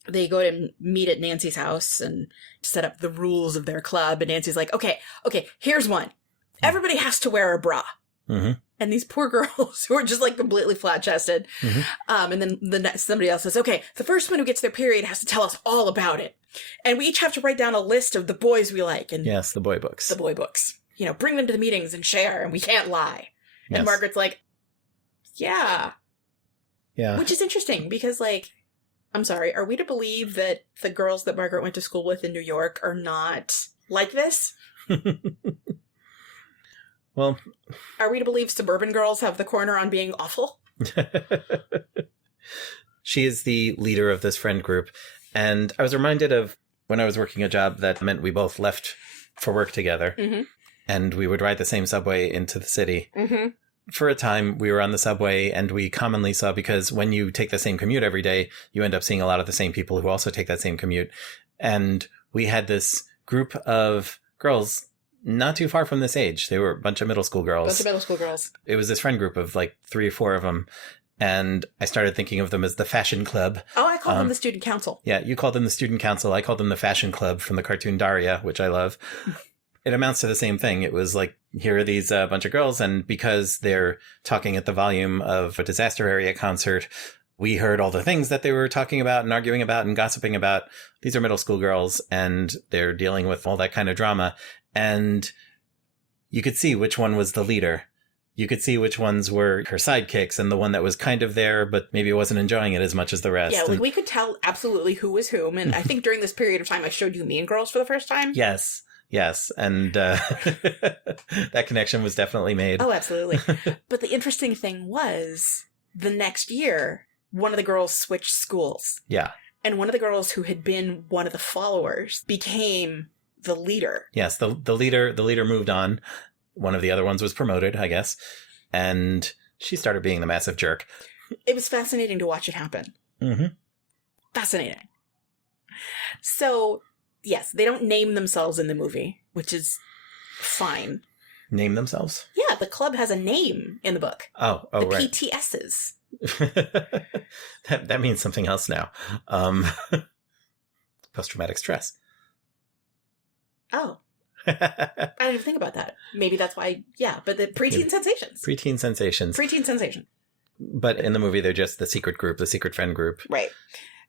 they go to meet at Nancy's house and set up the rules of their club. And Nancy's like, okay, here's one. Everybody has to wear a bra. And these poor girls who are just like completely flat-chested. And then somebody else says, okay, the first one who gets their period has to tell us all about it. And we each have to write down a list of the boys we like. And yes, the boy books. The boy books. You know, bring them to the meetings and share, and we can't lie. Yes. And Margaret's like, yeah. Yeah. Which is interesting because, like, I'm sorry, are we to believe that the girls that Margaret went to school with in New York are not like this? Well, are we to believe suburban girls have the corner on being awful? She is the leader of this friend group. And I was reminded of when I was working a job that meant we both left for work together. and we would ride the same subway into the city. Mm-hmm. For a time, we were on the subway, and we commonly saw, because when you take the same commute every day, you end up seeing a lot of the same people who also take that same commute. And we had this group of girls not too far from this age. They were a bunch of middle school girls. It was this friend group of like 3 or 4 of them. And I started thinking of them as the fashion club. Oh, I call them the student council. Yeah, you called them the student council. I called them the fashion club from the cartoon Daria, which I love. It amounts to the same thing. It was like, here are these bunch of girls, and because they're talking at the volume of a disaster area concert, we heard all the things that they were talking about and arguing about and gossiping about. These are middle school girls, and they're dealing with all that kind of drama. And you could see which one was the leader. You could see which ones were her sidekicks and the one that was kind of there, but maybe wasn't enjoying it as much as the rest. Yeah, like we could tell absolutely who was whom. And I think during this period of time, I showed you Mean Girls for the first time. Yes. And that connection was definitely made. Oh, absolutely. But the interesting thing was, the next year, one of the girls switched schools. Yeah. And one of the girls who had been one of the followers became the leader. Yes, the leader moved on. One of the other ones was promoted, I guess. And she started being the massive jerk. It was fascinating to watch it happen. Mm-hmm. Fascinating. So, yes, they don't name themselves in the movie, which is fine. Name themselves? Yeah, the club has a name in the book. Oh, the right. PTSs. that means something else now. Post-traumatic stress. Oh. I didn't even think about that. Maybe that's why, yeah, but the preteen sensations. Preteen sensations. Preteen sensation. But in the movie, they're just the secret group, the secret friend group. Right.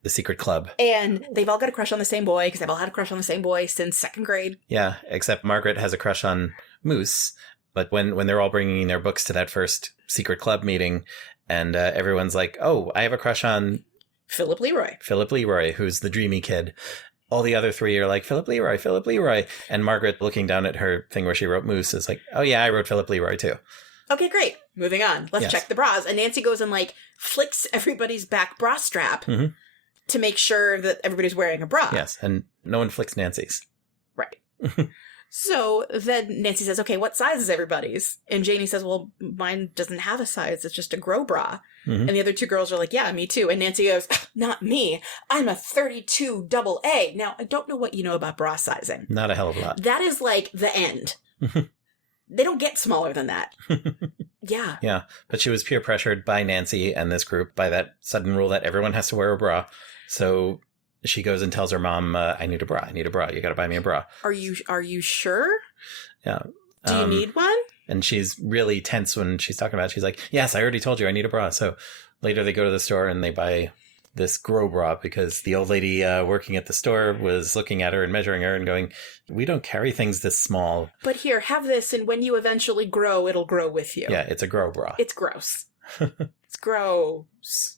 The secret club. And they've all got a crush on the same boy, because they've all had a crush on the same boy since 2nd grade. Yeah, except Margaret has a crush on Moose. But when they're all bringing their books to that first secret club meeting, and everyone's like, oh, I have a crush on Philip Leroy, who's the dreamy kid. All the other 3 are like, Philip Leroy. And Margaret, looking down at her thing where she wrote Moose, is like, oh yeah, I wrote Philip Leroy too. Okay, great. Moving on. Let's Yes. check the bras. And Nancy goes and like flicks everybody's back bra strap to make sure that everybody's wearing a bra. Yes, and no one flicks Nancy's. Right. So then Nancy says, okay, what size is everybody's? And Janie says, well, mine doesn't have a size. It's just a grow bra. And the other 2 girls are like, yeah, me too. And Nancy goes, not me. I'm a 32 AA. Now, I don't know what you know about bra sizing. Not a hell of a lot. That is like the end. They don't get smaller than that. Yeah. Yeah, but she was peer pressured by Nancy and this group by that sudden rule that everyone has to wear a bra. So she goes and tells her mom, I need a bra. You got to buy me a bra. Are you sure? Yeah. Do you need one? And she's really tense when she's talking about it. She's like, yes, I already told you I need a bra. So later they go to the store and they buy this grow bra because the old lady working at the store was looking at her and measuring her and going, we don't carry things this small. But here, have this, and when you eventually grow, it'll grow with you. Yeah, it's a grow bra. It's gross. It's gross.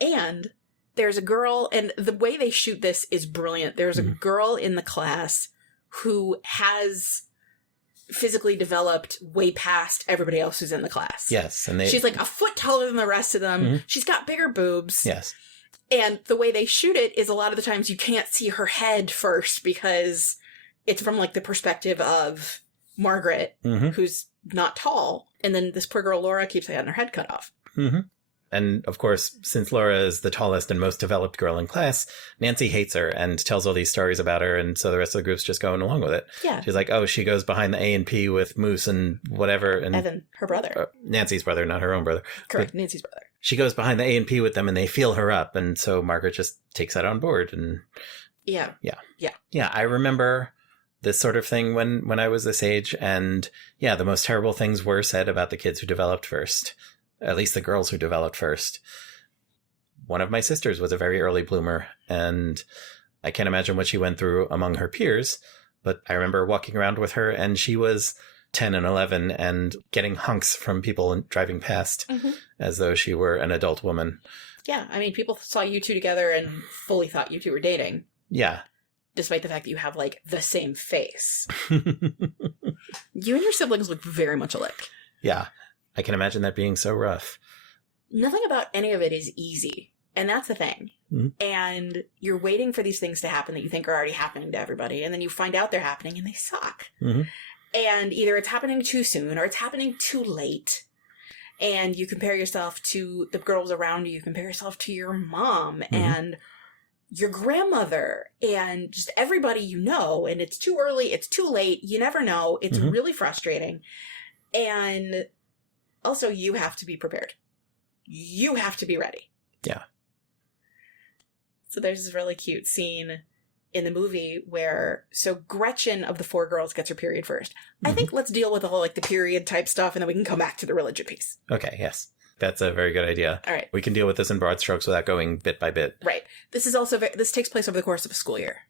And there's a girl, and the way they shoot this is brilliant. There's a girl in the class who has physically developed way past everybody else who's in the class. Yes. And she's like a foot taller than the rest of them. She's got bigger boobs. Yes. And the way they shoot it is a lot of the times you can't see her head first because it's from like the perspective of Margaret, who's not tall. And then this poor girl, Laura, keeps having her head cut off. And of course, since Laura is the tallest and most developed girl in class, Nancy hates her and tells all these stories about her. And so the rest of the group's just going along with it. Yeah. She's like, oh, she goes behind the A&P with Moose and whatever. And Evan, her brother. Nancy's brother, not her own brother. Correct, Nancy's brother. She goes behind the A&P with them and they feel her up. And so Margaret just takes that on board. And Yeah, I remember this sort of thing when I was this age. And yeah, the most terrible things were said about the kids who developed first. At least the girls who developed first. One of my sisters was a very early bloomer, and I can't imagine what she went through among her peers, but I remember walking around with her, and she was 10 and 11 and getting hunks from people driving past as though she were an adult woman. Yeah, I mean, people saw you 2 together and fully thought you 2 were dating. Yeah. Despite the fact that you have, like, the same face. You and your siblings look very much alike. Yeah. I can imagine that being so rough. Nothing about any of it is easy. And that's the thing. And you're waiting for these things to happen that you think are already happening to everybody. And then you find out they're happening and they suck. And either it's happening too soon or it's happening too late. And you compare yourself to the girls around you. You compare yourself to your mom and your grandmother and just everybody you know. And it's too early. It's too late. You never know. It's really frustrating. And also, you have to be prepared. You have to be ready. Yeah. So there's this really cute scene in the movie where, so Gretchen of the 4 girls gets her period first. I think let's deal with the whole, like, the period type stuff, and then we can come back to the religion piece. Okay, yes. That's a very good idea. All right. We can deal with this in broad strokes without going bit by bit. Right. This is also, this takes place over the course of a school year.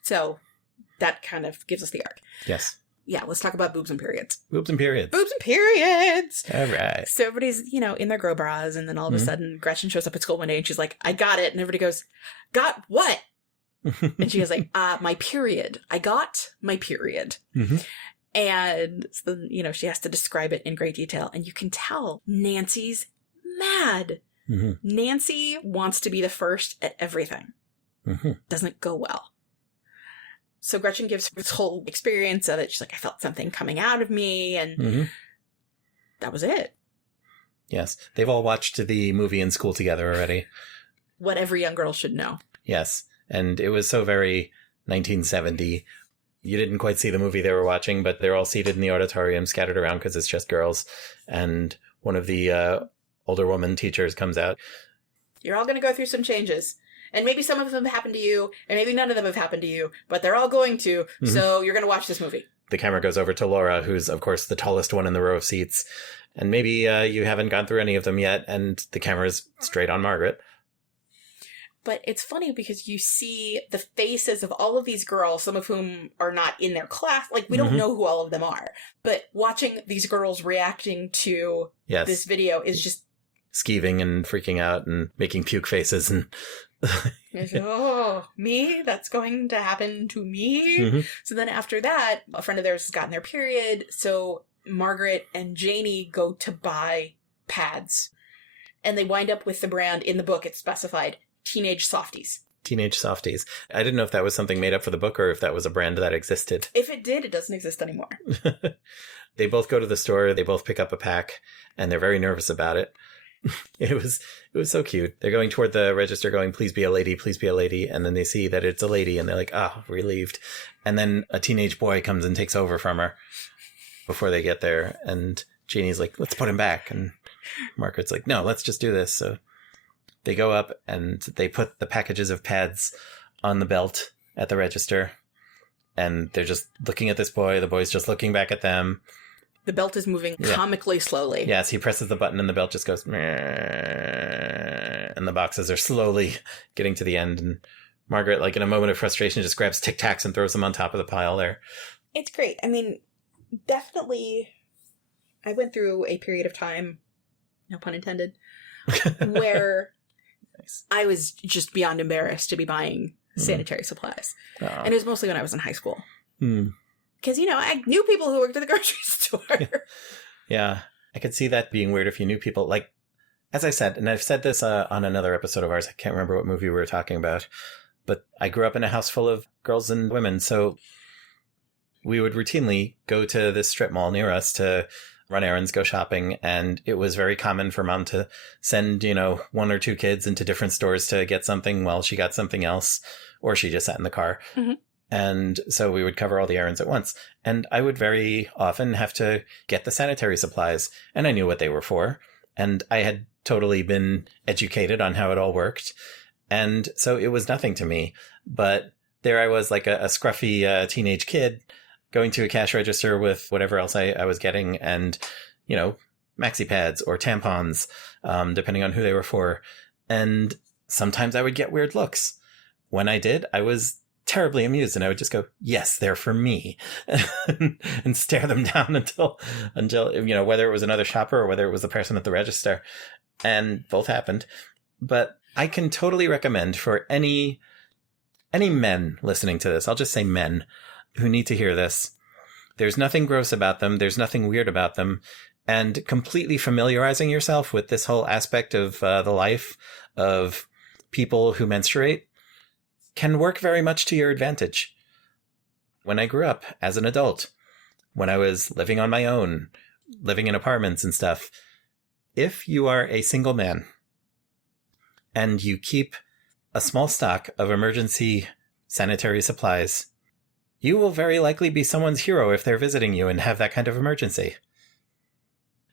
So that kind of gives us the arc. Yes. Yeah, let's talk about boobs and periods. Boobs and periods. Boobs and periods! All right. So everybody's, you know, in their grow bras, and then all of a sudden Gretchen shows up at school one day and she's like, I got it. And everybody goes, got what? And she goes like, my period. I got my period. And so, you know, she has to describe it in great detail. And you can tell Nancy's mad. Nancy wants to be the first at everything. Doesn't go well. So Gretchen gives this whole experience of it. She's like, I felt something coming out of me. And that was it. Yes. They've all watched the movie in school together already. What every young girl should know. Yes. And it was so very 1970. You didn't quite see the movie they were watching, but they're all seated in the auditorium, scattered around because it's just girls. And one of the older woman teachers comes out. You're all going to go through some changes. And maybe some of them happen to you, and maybe none of them have happened to you, but they're all going to, so you're going to watch this movie. The camera goes over to Laura, who's, of course, the tallest one in the row of seats. And maybe you haven't gone through any of them yet, and the camera's straight on Margaret. But it's funny because you see the faces of all of these girls, some of whom are not in their class. Like, we don't know who all of them are. But watching these girls reacting to this video is just... skeeving and freaking out and making puke faces and... oh, me? That's going to happen to me? So then after that, a friend of theirs has gotten their period, so Margaret and Janie go to buy pads. And they wind up with the brand, in the book it's specified, Teenage Softies. Teenage Softies. I didn't know if that was something made up for the book or if that was a brand that existed. If it did, it doesn't exist anymore. They both go to the store, they both pick up a pack, and they're very nervous about it. It was so cute. They're going toward the register going, please be a lady, please be a lady. And then they see that it's a lady and they're like, relieved. And then a teenage boy comes and takes over from her before they get there. And Janie's like, let's put him back. And Margaret's like, no, let's just do this. So they go up and they put the packages of pads on the belt at the register. And they're just looking at this boy. The boy's just looking back at them. The belt is moving comically slowly. Yes, he presses the button and the belt just goes, and the boxes are slowly getting to the end. And Margaret, like in a moment of frustration, just grabs Tic Tacs and throws them on top of the pile there. It's great. I mean, definitely, I went through a period of time, no pun intended, where I was just beyond embarrassed to be buying sanitary supplies. And it was mostly when I was in high school. Because, you know, I knew people who worked at the grocery store. Yeah. I could see that being weird if you knew people. Like, as I said, and I've said this on another episode of ours, I can't remember what movie we were talking about, but I grew up in a house full of girls and women. So we would routinely go to this strip mall near us to run errands, go shopping. And it was very common for mom to send, you know, 1 or 2 kids into different stores to get something while she got something else, or she just sat in the car. And so we would cover all the errands at once. And I would very often have to get the sanitary supplies. And I knew what they were for. And I had totally been educated on how it all worked. And so it was nothing to me. But there I was, like a scruffy teenage kid going to a cash register with whatever else I was getting. And, you know, maxi pads or tampons, depending on who they were for. And sometimes I would get weird looks. When I did, I was terribly amused, and I would just go, yes, they're for me, and stare them down until, you know, whether it was another shopper or whether it was the person at the register. And both happened. But I can totally recommend for any men listening to this, I'll just say men who need to hear this. There's nothing gross about them. There's nothing weird about them. and completely familiarizing yourself with this whole aspect of the life of people who menstruate can work very much to your advantage. When I grew up as an adult, when I was living on my own, living in apartments and stuff, if you are a single man and you keep a small stock of emergency sanitary supplies, you will very likely be someone's hero if they're visiting you and have that kind of emergency.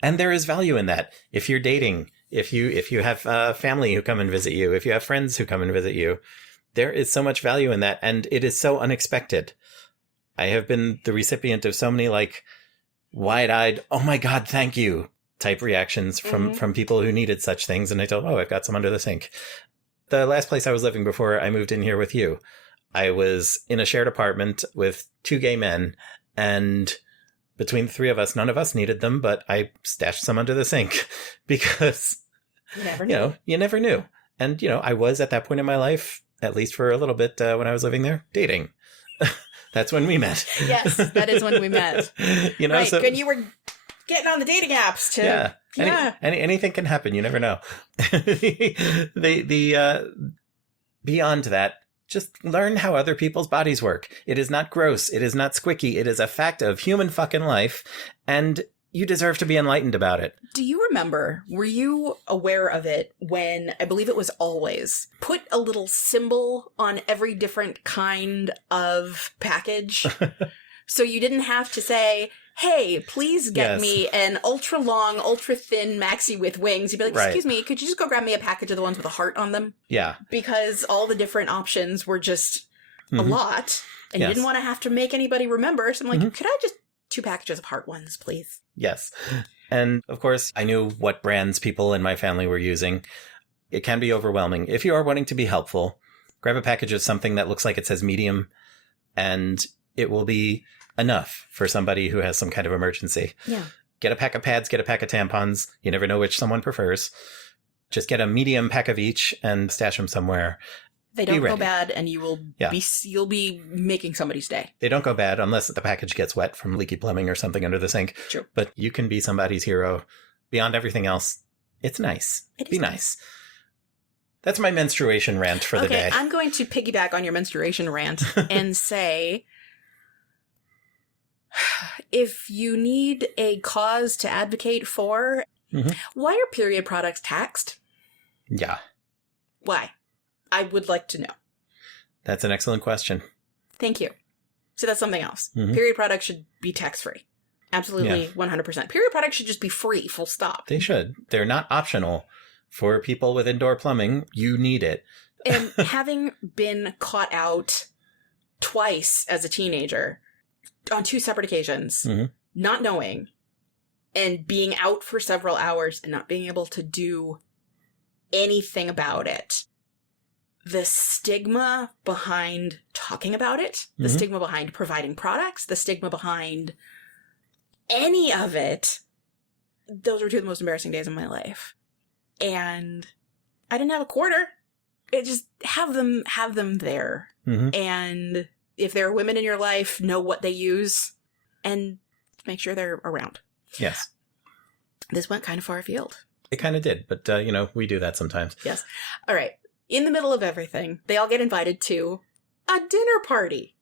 And there is value in that. If you're dating, if you have family who come and visit you, if you have friends who come and visit you, there is so much value in that. And it is so unexpected. I have been the recipient of so many like wide-eyed, oh my God, thank you type reactions from people who needed such things. And I told, I've got some under the sink. The last place I was living before I moved in here with you, I was in a shared apartment with 2 gay men, and between the 3 of us, none of us needed them, but I stashed some under the sink because, you never knew. And, I was at that point in my life, at least for a little bit when I was living there, dating. That's when we met. Yes, that is when we met. Right, so, when you were getting on the dating apps to... Yeah. Anything can happen. You never know. Beyond that, just learn how other people's bodies work. It is not gross. It is not squicky. It is a fact of human fucking life. And you deserve to be enlightened about it. Do you remember, were you aware of it when, I believe it was Always, put a little symbol on every different kind of package? So you didn't have to say, hey, please get me an ultra long, ultra thin maxi with wings. You'd be like, excuse me, could you just go grab me a package of the ones with a heart on them? Yeah. Because all the different options were just a lot. And you didn't want to have to make anybody remember. So I'm like, could I just 2 packages of heart ones, please? Yes. And of course, I knew what brands people in my family were using. It can be overwhelming. If you are wanting to be helpful, grab a package of something that looks like it says medium, and it will be enough for somebody who has some kind of emergency. Yeah. Get a pack of pads, get a pack of tampons. You never know which someone prefers. Just get a medium pack of each and stash them somewhere. They don't go bad, and you'll be making somebody's day. They don't go bad unless the package gets wet from leaky plumbing or something under the sink. True. But you can be somebody's hero. Beyond everything else, it's nice. Be nice. That's my menstruation rant for the day. I'm going to piggyback on your menstruation rant and say, if you need a cause to advocate for, why are period products taxed? Yeah. Why? I would like to know. That's an excellent question. Thank you. So that's something else. Period products should be tax-free. Absolutely, 100%. Period products should just be free, full stop. They should. They're not optional. For people with indoor plumbing, you need it. And having been caught out twice as a teenager, on 2 separate occasions, not knowing, and being out for several hours and not being able to do anything about it, the stigma behind talking about it, the stigma behind providing products, the stigma behind any of it, those were 2 of the most embarrassing days of my life. And I didn't have a quarter. It just have them there. And if there are women in your life, know what they use and make sure they're around. Yes. This went kind of far afield. It kind of did, but we do that sometimes. Yes. All right. In the middle of everything, they all get invited to a dinner party.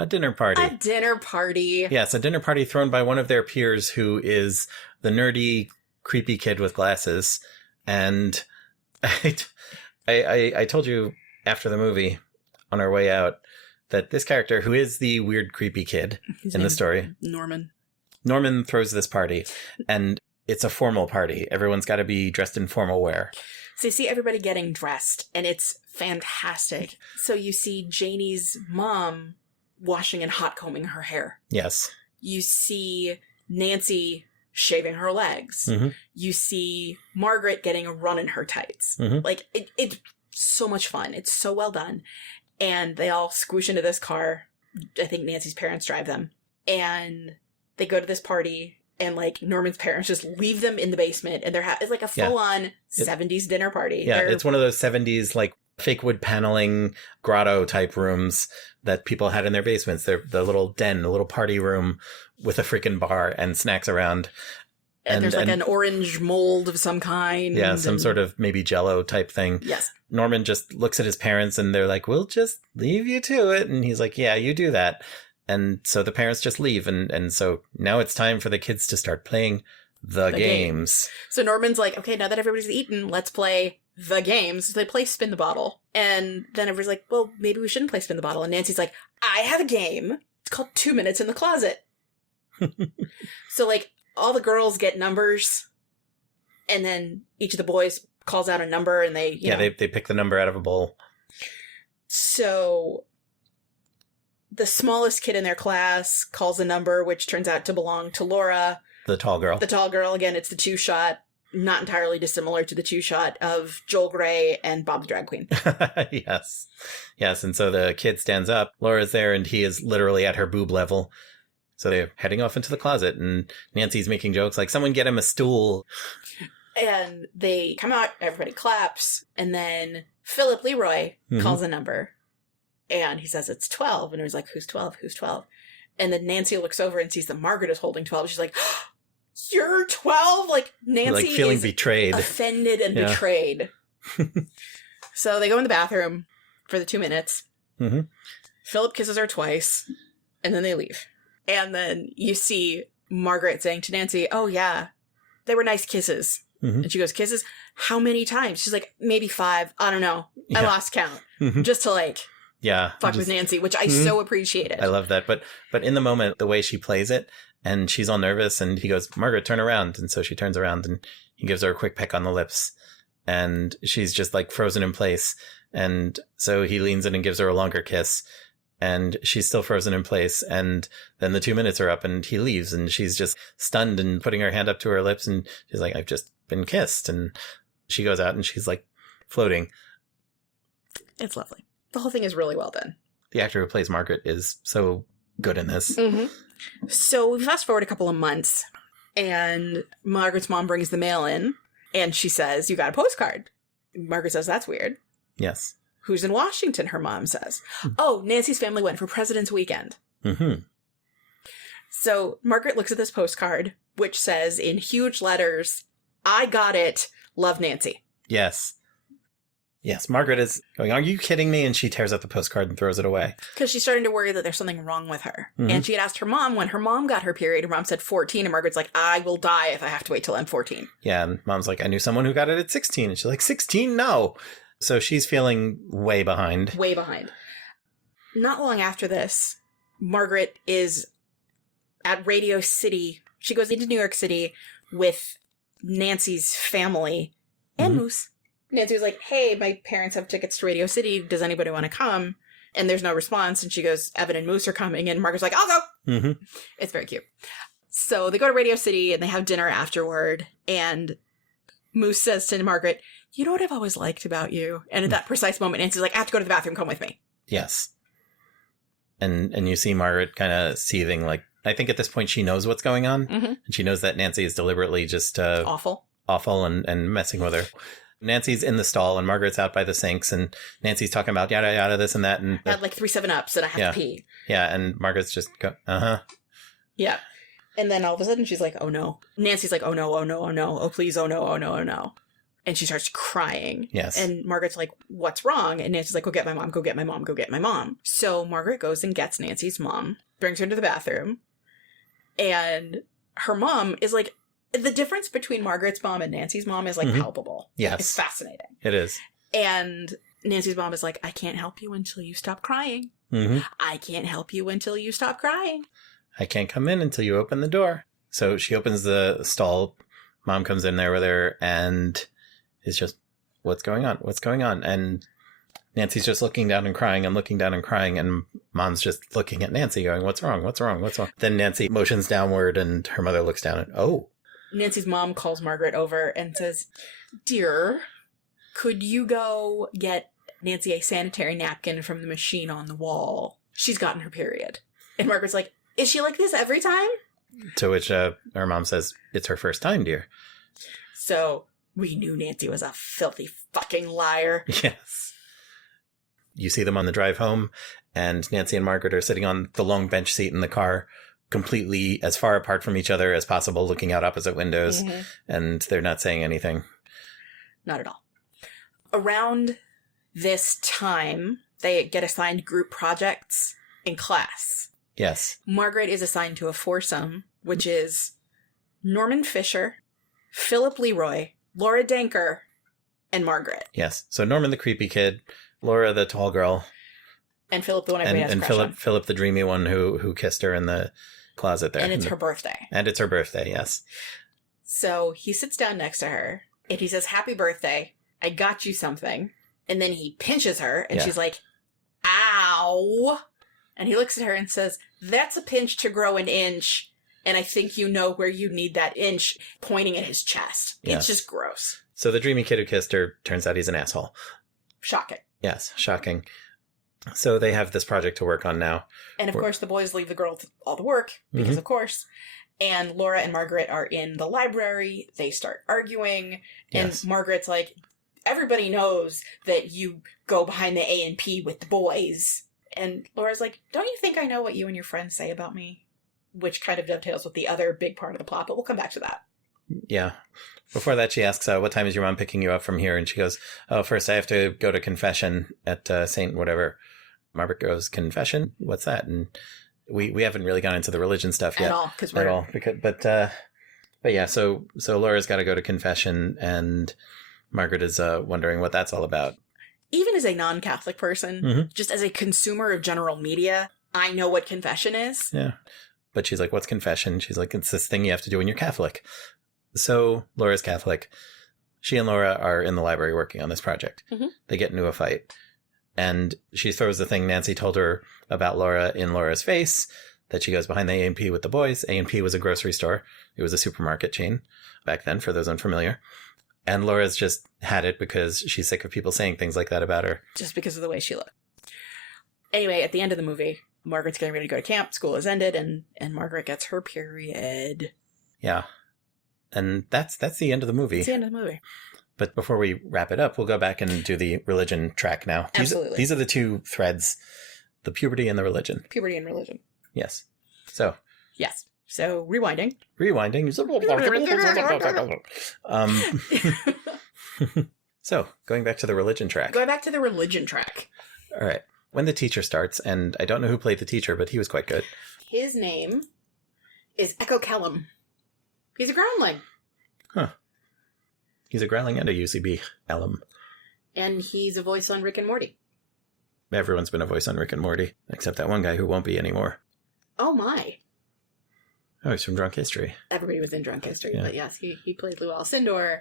A dinner party. A dinner party. Yes, a dinner party thrown by one of their peers who is the nerdy, creepy kid with glasses. And I told you after the movie on our way out that this character, who is the weird, creepy kid in the story, Norman throws this party, and it's a formal party. Everyone's got to be dressed in formal wear. So you see everybody getting dressed, and it's fantastic. So you see Janie's mom washing and hot combing her hair. Yes. You see Nancy shaving her legs. You see Margaret getting a run in her tights. Like, it's so much fun. It's so well done. And they all squish into this car. I think Nancy's parents drive them. And they go to this party, and, like, Norman's parents just leave them in the basement, and it's like a full-on 70s dinner party. Yeah, it's one of those 70s, like, fake wood paneling grotto-type rooms that people had in their basements. They're the little den, the little party room with a freaking bar and snacks around. And there's like an orange mold of some kind. Yeah, some sort of maybe Jell-O type thing. Yes. Norman just looks at his parents and they're like, we'll just leave you to it. And he's like, yeah, you do that. And so the parents just leave. And so now it's time for the kids to start playing the games. So Norman's like, okay, now that everybody's eaten, let's play the games. So they play Spin the Bottle. And then everybody's like, well, maybe we shouldn't play Spin the Bottle. And Nancy's like, I have a game. It's called 2 Minutes in the Closet. So like all the girls get numbers and then each of the boys calls out a number and they, you know. They pick the number out of a bowl. So the smallest kid in their class calls a number, which turns out to belong to Laura. The tall girl. The tall girl. Again, it's the two shot, not entirely dissimilar to the two shot of Joel Grey and Bob the Drag Queen. Yes. Yes. And so the kid stands up. Laura's there and he is literally at her boob level. So they're heading off into the closet and Nancy's making jokes like, someone get him a stool. And they come out, everybody claps, and then Philip Leroy calls a number. And he says it's 12. And he's like, who's 12? Who's 12? And then Nancy looks over and sees that Margaret is holding 12. She's like, you're 12? Like, Nancy like feeling is betrayed. Offended and betrayed. So they go in the bathroom for the 2 minutes. Mm-hmm. Philip kisses her twice. And then they leave. And then you see Margaret saying to Nancy, oh, yeah, they were nice kisses. Mm-hmm. And she goes, kisses? How many times? She's like, maybe 5. I don't know. I lost count. Just to like... Yeah. Fuck with Nancy, which I so appreciated. I love that. But in the moment, the way she plays it, and she's all nervous, and he goes, Margaret, turn around. And so she turns around, and he gives her a quick peck on the lips. And she's just like frozen in place. And so he leans in and gives her a longer kiss. And she's still frozen in place. And then the 2 minutes are up, and he leaves. And she's just stunned and putting her hand up to her lips. And she's like, I've just been kissed. And she goes out, and she's like floating. It's lovely. The whole thing is really well done. The actor who plays Margaret is so good in this. Mm-hmm. So we fast forward a couple of months, and Margaret's mom brings the mail in, and she says, you got a postcard. Margaret says, that's weird. Yes. Who's in Washington, her mom says. Oh, Nancy's family went for President's Weekend. Mm-hmm. So Margaret looks at this postcard, which says in huge letters, I got it, love Nancy. Yes. Yes, Margaret is going, are you kidding me? And she tears up the postcard and throws it away. Because she's starting to worry that there's something wrong with her. Mm-hmm. And she had asked her mom when her mom got her period. Her mom said 14. And Margaret's like, I will die if I have to wait till I'm 14. Yeah, and mom's like, I knew someone who got it at 16. And she's like, 16? No. So she's feeling way behind. Way behind. Not long after this, Margaret is at Radio City. She goes into New York City with Nancy's family and Moose. Nancy was like, hey, my parents have tickets to Radio City. Does anybody want to come? And there's no response. And she goes, Evan and Moose are coming. And Margaret's like, I'll go. Mm-hmm. It's very cute. So they go to Radio City and they have dinner afterward. And Moose says to Margaret, you know what I've always liked about you? And at that precise moment, Nancy's like, I have to go to the bathroom. Come with me. Yes. And you see Margaret kind of seething. Like, I think at this point she knows what's going on. Mm-hmm. And she knows that Nancy is deliberately just awful and messing with her. Nancy's in the stall and Margaret's out by the sinks and Nancy's talking about yada yada this and that. And I had like 3 7-Ups and I have to pee. Yeah, and Margaret's just go, uh-huh. Yeah. And then all of a sudden she's like, oh no. Nancy's like, oh no, oh no, oh no. Oh please, oh no, oh no, oh no. And she starts crying. Yes. And Margaret's like, what's wrong? And Nancy's like, go get my mom, go get my mom, go get my mom. So Margaret goes and gets Nancy's mom, brings her into the bathroom. And her mom is like, the difference between Margaret's mom and Nancy's mom is, like, palpable. Yes. It's fascinating. It is. And Nancy's mom is like, I can't help you until you stop crying. Mm-hmm. I can't help you until you stop crying. I can't come in until you open the door. So she opens the stall. Mom comes in there with her and is just, what's going on? What's going on? And Nancy's just looking down and crying and looking down and crying. And Mom's just looking at Nancy going, what's wrong? What's wrong? What's wrong? Then Nancy motions downward and her mother looks down and, oh. Nancy's mom calls Margaret over and says, dear, could you go get Nancy a sanitary napkin from the machine on the wall? She's gotten her period. And Margaret's like, is she like this every time? To which her mom says, it's her first time, dear. So we knew Nancy was a filthy fucking liar. Yes. You see them on the drive home, and Nancy and Margaret are sitting on the long bench seat in the car completely as far apart from each other as possible, looking out opposite windows, and they're not saying anything. Not at all. Around this time, they get assigned group projects in class. Yes. Margaret is assigned to a foursome, which is Norman Fisher, Philip Leroy, Laura Danker, and Margaret. Yes. So Norman, the creepy kid, Laura, the tall girl, and Philip, the one everybody has a crush on. Philip, the dreamy one who kissed her in the closet there. And it's her birthday. And it's her birthday, yes. So he sits down next to her, and he says, "Happy birthday. I got you something." And then he pinches her, and she's like, "Ow." And he looks at her and says, "That's a pinch to grow an inch. And I think you know where you need that inch," pointing at his chest. Yes. It's just gross. So the dreamy kid who kissed her, turns out he's an asshole. Shocking. Yes, shocking. So they have this project to work on now. And of course, the boys leave the girl all the work, because of course. And Laura and Margaret are in the library. They start arguing. And Margaret's like, "Everybody knows that you go behind the A&P with the boys." And Laura's like, "Don't you think I know what you and your friends say about me?" Which kind of dovetails with the other big part of the plot, but we'll come back to that. Yeah. Before that, she asks, "What time is your mom picking you up from here?" And she goes, "Oh, first I have to go to confession at St. whatever." Margaret goes, "Confession? What's that?" And we haven't really gone into the religion stuff yet. At all. But yeah, so Laura's got to go to confession, and Margaret is wondering what that's all about. Even as a non-Catholic person, just as a consumer of general media, I know what confession is. Yeah. But she's like, "What's confession?" She's like, "It's this thing you have to do when you're Catholic." So Laura's Catholic. She and Laura are in the library working on this project. They get into a fight. And she throws the thing Nancy told her about Laura in Laura's face, that she goes behind the A&P with the boys. A&P was a grocery store. It was a supermarket chain back then, for those unfamiliar. And Laura's just had it because she's sick of people saying things like that about her. Just because of the way she looked. Anyway, at the end of the movie, Margaret's getting ready to go to camp. School has ended, and Margaret gets her period. Yeah. And that's the end of the movie. It's the end of the movie. But before we wrap it up, we'll go back and do the religion track now. Absolutely. These are the two threads, the puberty and the religion. Puberty and religion. Yes. So. Yes. So, rewinding. So, going back to the religion track. Going back to the religion track. All right. When the teacher starts, and I don't know who played the teacher, but he was quite good. His name is Echo Kellum. He's a groundling. Huh. He's a growling and a UCB alum. And he's a voice on Rick and Morty. Everyone's been a voice on Rick and Morty, except that one guy who won't be anymore. Oh my. Oh, he's from Drunk History. Everybody was in Drunk History, but yes, he played Lou Alcindor.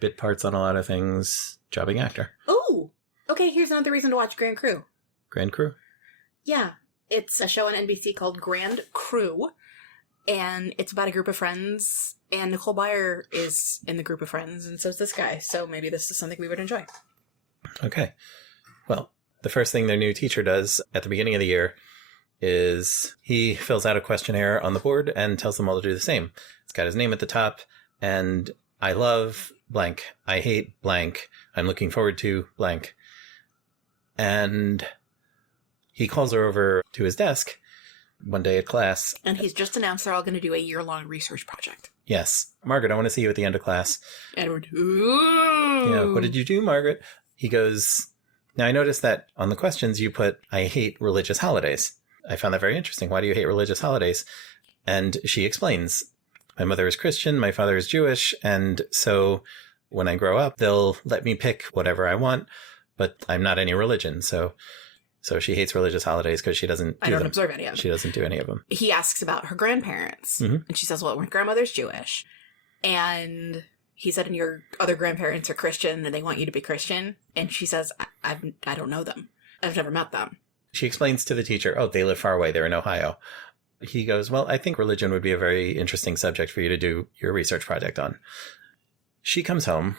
Bit parts on a lot of things. Jobbing actor. Oh! Okay, here's another reason to watch Grand Crew. Grand Crew? Yeah. It's a show on NBC called Grand Crew, and it's about a group of friends, and Nicole Byer is in the group of friends, and so is this guy, so maybe this is something we would enjoy. Okay. Well, the first thing their new teacher does at the beginning of the year is he fills out a questionnaire on the board and tells them all to do the same. It's got his name at the top, and I love blank. I hate blank. I'm looking forward to blank. And he calls her over to his desk one day at class. And he's just announced they're all going to do a year-long research project. Yes. "Margaret, I want to see you at the end of class." Edward, ooh! Yeah, "What did you do, Margaret?" He goes, "Now, I noticed that on the questions you put, I hate religious holidays. I found that very interesting. Why do you hate religious holidays?" And she explains, "My mother is Christian, my father is Jewish, and so when I grow up, they'll let me pick whatever I want, but I'm not any religion, so she hates religious holidays because she doesn't do them. I don't observe any of them. She doesn't do any of them." He asks about her grandparents, and she says, "Well, my grandmother's Jewish." And he said, "And your other grandparents are Christian, and they want you to be Christian?" And she says, I don't know them. I've never met them." She explains to the teacher, "Oh, they live far away. They're in Ohio." He goes, "Well, I think religion would be a very interesting subject for you to do your research project on." She comes home,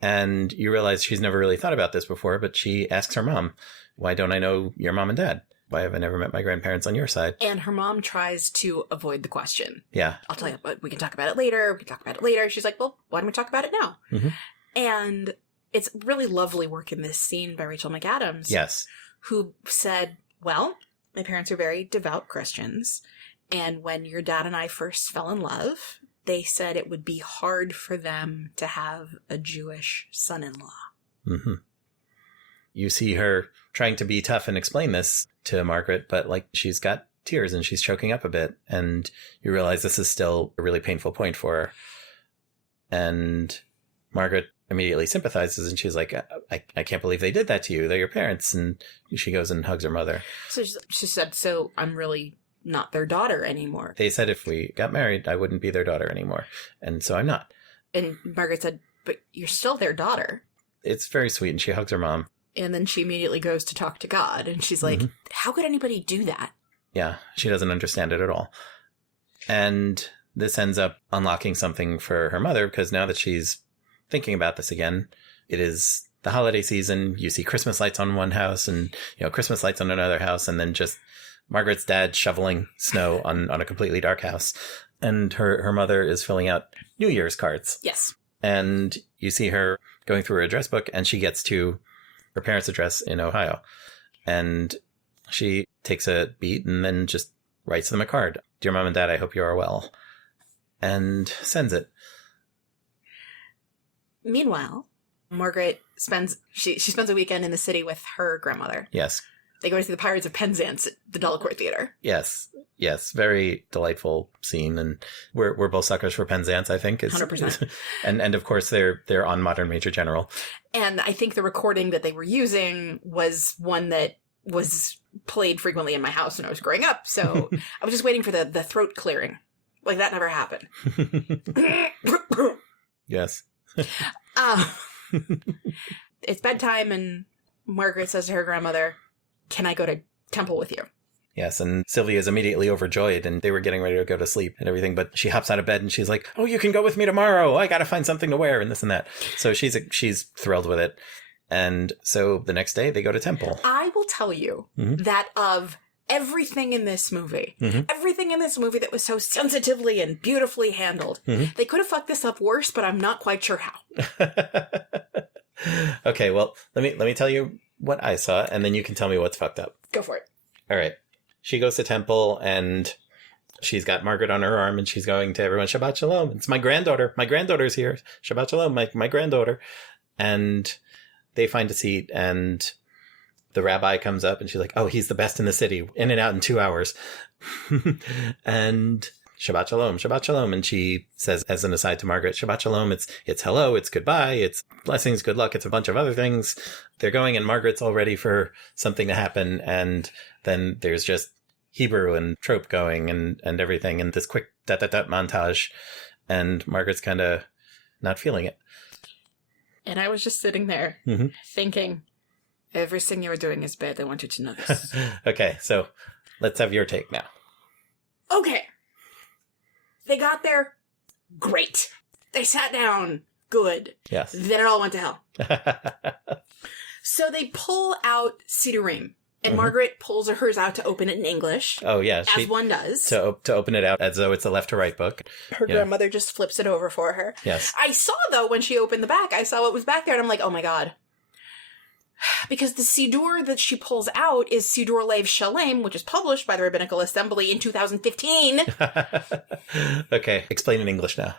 and you realize she's never really thought about this before, but she asks her mom, "Why don't I know your mom and dad? Why have I never met my grandparents on your side?" And her mom tries to avoid the question. Yeah. "I'll tell you, but we can talk about it later. She's like, "Well, why don't we talk about it now?" And it's really lovely work in this scene by Rachel McAdams. Yes. Who said, "Well, my parents are very devout Christians, And when your dad and I first fell in love, they said it would be hard for them to have a Jewish son-in-law. Mm-hmm. You see her trying to be tough and explain this to Margaret, but like she's got tears and she's choking up a bit. And you realize this is still a really painful point for her. And Margaret immediately sympathizes and she's like, I can't believe they did that to you. They're your parents. And she goes and hugs her mother. So she said, so I'm really not their daughter anymore. They said if we got married, I wouldn't be their daughter anymore. And so I'm not. And Margaret said, but you're still their daughter. It's very sweet. And she hugs her mom. And then she immediately goes to talk to God. And she's like, how could anybody do that? Yeah, she doesn't understand it at all. And this ends up unlocking something for her mother, because now that she's thinking about this again, it is the holiday season. You see Christmas lights on one house and, Christmas lights on another house, and then just Margaret's dad shoveling snow on a completely dark house. And her mother is filling out New Year's cards. Yes. And you see her going through her address book, and she gets to her parents' address in Ohio. And she takes a beat and then just writes them a card. Dear Mom and Dad, I hope you are well. And sends it. Meanwhile, Margaret spends a weekend in the city with her grandmother. Yes. They go to see the Pirates of Penzance at the Delacorte Theater. Yes. Very delightful scene. And we're both suckers for Penzance, I think. 100%. And of course, they're on Modern Major General. And I think the recording that they were using was one that was played frequently in my house when I was growing up. So I was just waiting for the throat clearing. Like, that never happened. Yes. It's bedtime, and Margaret says to her grandmother, can I go to temple with you? Yes, and Sylvia is immediately overjoyed, and they were getting ready to go to sleep and everything, but she hops out of bed and she's like, oh, you can go with me tomorrow. I gotta find something to wear and this and that. So she's thrilled with it. And so the next day they go to temple. I will tell you that of everything in this movie, everything in this movie that was so sensitively and beautifully handled, they could have fucked this up worse, but I'm not quite sure how. Okay, well, let me tell you what I saw, and then you can tell me what's fucked up. Go for it. All right. She goes to temple, and she's got Margaret on her arm, and she's going to everyone, Shabbat Shalom. It's my granddaughter. My granddaughter's here. Shabbat Shalom, my granddaughter. And they find a seat, and the rabbi comes up, and she's like, oh, he's the best in the city. In and out in 2 hours. And Shabbat Shalom, Shabbat Shalom. And she says, as an aside to Margaret, Shabbat Shalom, it's hello, it's goodbye, it's blessings, good luck, it's a bunch of other things. They're going, and Margaret's all ready for something to happen. And then there's just Hebrew and trope going and everything, and this quick dot montage. And Margaret's kind of not feeling it. And I was just sitting there thinking, everything you're doing is bad. I want you to know this. Okay, so let's have your take now. Okay. They got there. Great. They sat down. Good. Yes. Then it all went to hell. So they pull out Sidurim. And Margaret pulls hers out to open it in English. Oh, yeah. As one does. To open it out as though it's a left to right book. Her grandmother just flips it over for her. Yes. I saw, though, when she opened the back, I saw what was back there, and I'm like, oh my god. Because the Sidur that she pulls out is Sidur Lev Shalem, which is published by the Rabbinical Assembly in 2015. Okay, explain in English now.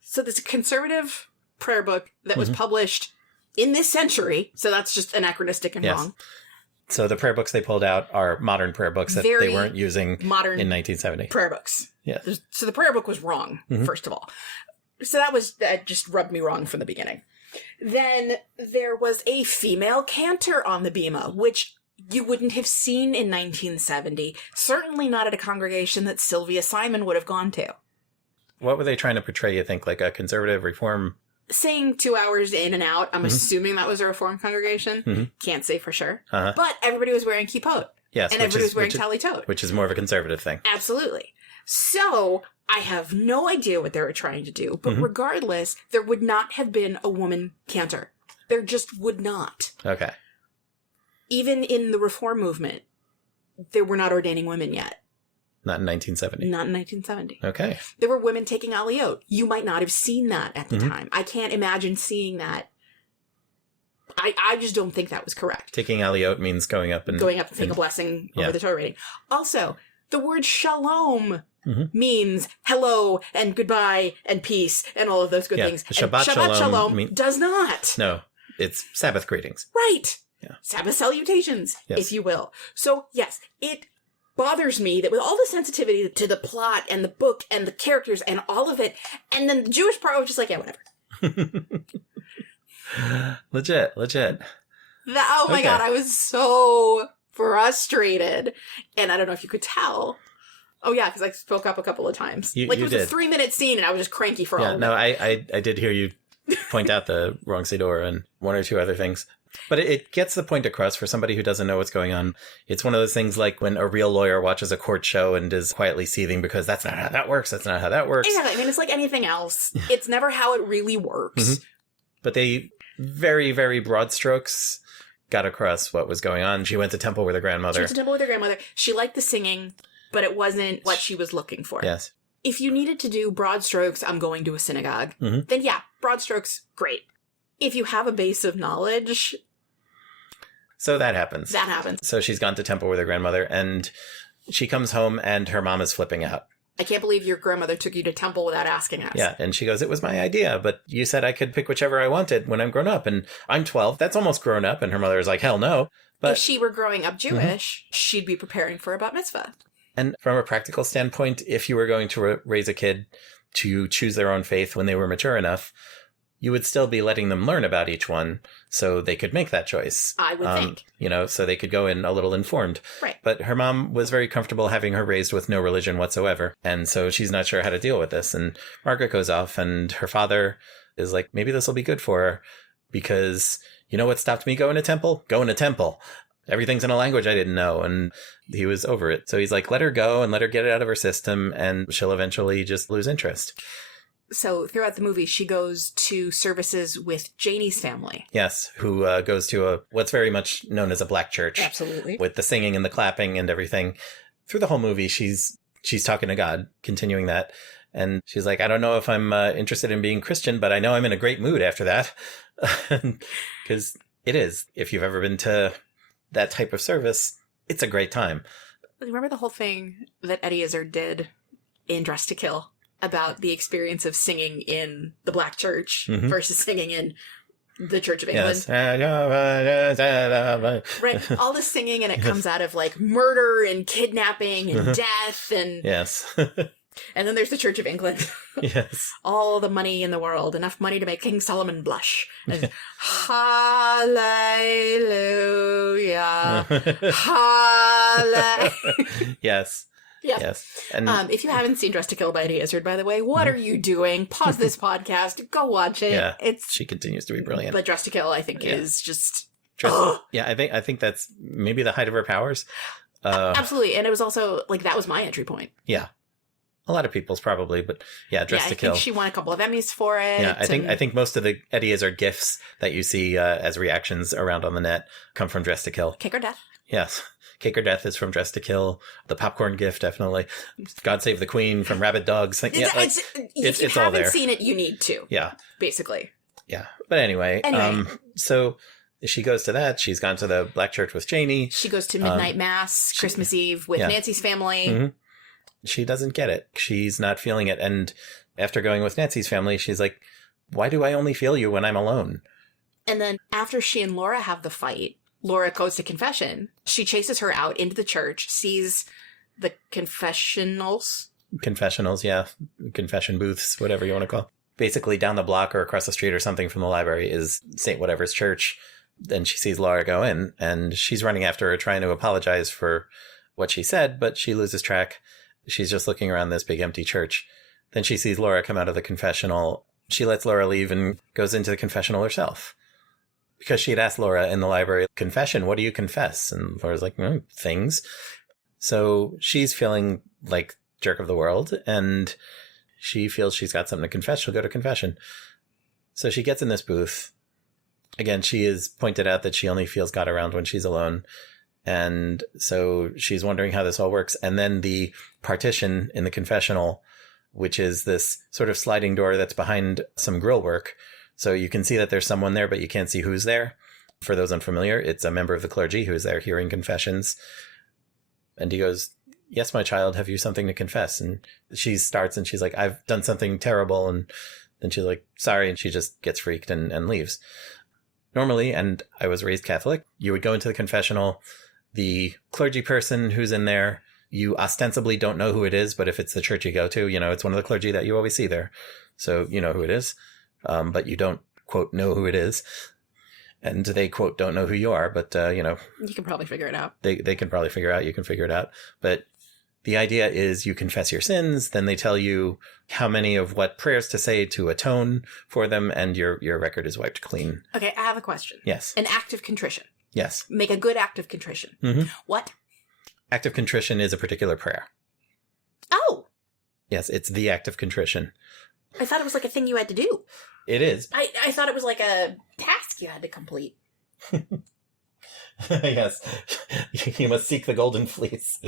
So there's a conservative prayer book that was published in this century, so that's just anachronistic and wrong. So the prayer books they pulled out are modern prayer books that they weren't using modern in 1970. Prayer books. Yes. So the prayer book was wrong, first of all. So that just rubbed me wrong from the beginning. Then there was a female cantor on the bima, which you wouldn't have seen in 1970. Certainly not at a congregation that Sylvia Simon would have gone to. What were they trying to portray, you think? Like a conservative reform? Saying 2 hours in and out. I'm assuming that was a reform congregation. Can't say for sure. But everybody was wearing kippot. Yes. And everybody was wearing talitot. Which is more of a conservative thing. Absolutely. So I have no idea what they were trying to do. But regardless, there would not have been a woman cantor. There just would not. Okay. Even in the reform movement, they were not ordaining women yet. Not in 1970. Not in 1970. Okay. There were women taking aliyot. You might not have seen that at the time. I can't imagine seeing that. I just don't think that was correct. Taking aliyot means going up and take a blessing over the Torah reading. Also, The word shalom means hello and goodbye and peace and all of those good things. And Shabbat shalom does not. No, it's Sabbath greetings. Right. Yeah. Sabbath salutations, Yes. if you will. So, yes, it bothers me that with all the sensitivity to the plot and the book and the characters and all of it, and then the Jewish part, I was just like, yeah, whatever. Legit. Oh my God, I was so frustrated. And I don't know if you could tell. Oh yeah, because I spoke up a couple of times. You it was did. a 3-minute scene and I was just cranky for all of it. No, I did hear you point out the wrong Sidor and one or two other things. But it gets the point across for somebody who doesn't know what's going on. It's one of those things like when a real lawyer watches a court show and is quietly seething because that's not how that works. That's not how that works. Exactly. I mean, it's like anything else. It's never how it really works. But they very, very broad strokes got across what was going on. She went to temple with her grandmother. She liked the singing, but it wasn't what she was looking for. Yes. If you needed to do broad strokes, I'm going to a synagogue, then yeah, broad strokes, great. If you have a base of knowledge... So that happens. So she's gone to temple with her grandmother, and she comes home, and her mom is flipping out. I can't believe your grandmother took you to temple without asking us. Yeah, and she goes, it was my idea, but you said I could pick whichever I wanted when I'm grown up, and I'm 12. That's almost grown up. And her mother is like, hell no. But if she were growing up Jewish, she'd be preparing for a bat mitzvah. And from a practical standpoint, if you were going to raise a kid to choose their own faith when they were mature enough, you would still be letting them learn about each one so they could make that choice. I would think. So they could go in a little informed. Right. But her mom was very comfortable having her raised with no religion whatsoever. And so she's not sure how to deal with this. And Margaret goes off, and her father is like, maybe this will be good for her because you know what stopped me going to temple? Going to temple. Everything's in a language I didn't know. And he was over it. So he's like, let her go and let her get it out of her system, and she'll eventually just lose interest. So throughout the movie, she goes to services with Janie's family. Yes, who goes to what's very much known as a black church. Absolutely. With the singing and the clapping and everything. Through the whole movie, she's talking to God, continuing that. And she's like, I don't know if I'm interested in being Christian, but I know I'm in a great mood after that. Because it is. If you've ever been to that type of service, it's a great time. Remember the whole thing that Eddie Izzard did in Dressed to Kill about the experience of singing in the black church versus singing in the Church of England? Yes. Right. All the singing, and it comes out of like murder and kidnapping and death and... Yes. And then there's the Church of England. Yes. All the money in the world. Enough money to make King Solomon blush. And hallelujah. Hallelujah. Yes. Yeah. Yes. And if you haven't seen Dressed to Kill by Eddie Izzard, by the way, what are you doing? Pause this podcast. Go watch it. Yeah. It's she continues to be brilliant. But Dressed to Kill, I think, is just... Yeah, I think that's maybe the height of her powers. Absolutely. And it was also, like, that was my entry point. Yeah. A lot of people's probably, but yeah, Dressed to Kill. I think she won a couple of Emmys for it. Yeah, I think most of the Eddie Izzard gifs that you see as reactions around on the net come from Dressed to Kill. Kick or Death. Yes. Cake or Death is from Dressed to Kill. The popcorn gift, definitely. God Save the Queen from Rabid Dogs. Yeah, if you all there. haven't seen it, you need to. Yeah. Basically. Yeah. But anyway. So she goes to that. She's gone to the black church with Janie. She goes to midnight mass, Christmas Eve with Nancy's family. She doesn't get it. She's not feeling it. And after going with Nancy's family, she's like, why do I only feel you when I'm alone? And then after she and Laura have the fight, Laura goes to confession. She chases her out into the church, sees the confessionals. Confessionals, yeah. Confession booths, whatever you want to call. Basically, down the block or across the street or something from the library is St. Whatever's church. Then she sees Laura go in, and she's running after her, trying to apologize for what she said, but she loses track. She's just looking around this big empty church. Then she sees Laura come out of the confessional. She lets Laura leave and goes into the confessional herself. Because she had asked Laura in the library, confession, what do you confess? And Laura's like, things. So she's feeling like jerk of the world, and she feels she's got something to confess. She'll go to confession. So she gets in this booth. Again, she is pointed out that she only feels God around when she's alone. And so she's wondering how this all works. And then the partition in the confessional, which is this sort of sliding door that's behind some grill work. So you can see that there's someone there, but you can't see who's there. For those unfamiliar, it's a member of the clergy who's there hearing confessions. And he goes, yes, my child, have you something to confess? And she starts and she's like, I've done something terrible. And then she's like, sorry. And she just gets freaked and leaves. Normally, and I was raised Catholic, you would go into the confessional. The clergy person who's in there, you ostensibly don't know who it is, but if it's the church you go to, it's one of the clergy that you always see there. So you know who it is, but you don't, quote, know who it is. And they, quote, don't know who you are, but, You can probably figure it out. They can probably figure out, you can figure it out. But the idea is you confess your sins, then they tell you how many of what prayers to say to atone for them, and your record is wiped clean. Okay, I have a question. Yes. An act of contrition. Yes. Make a good act of contrition. Mm-hmm. What? Act of contrition is a particular prayer. Oh! Yes, it's the act of contrition. I thought it was like a thing you had to do. It is. I thought it was like a task you had to complete. Yes. You must seek the golden fleece.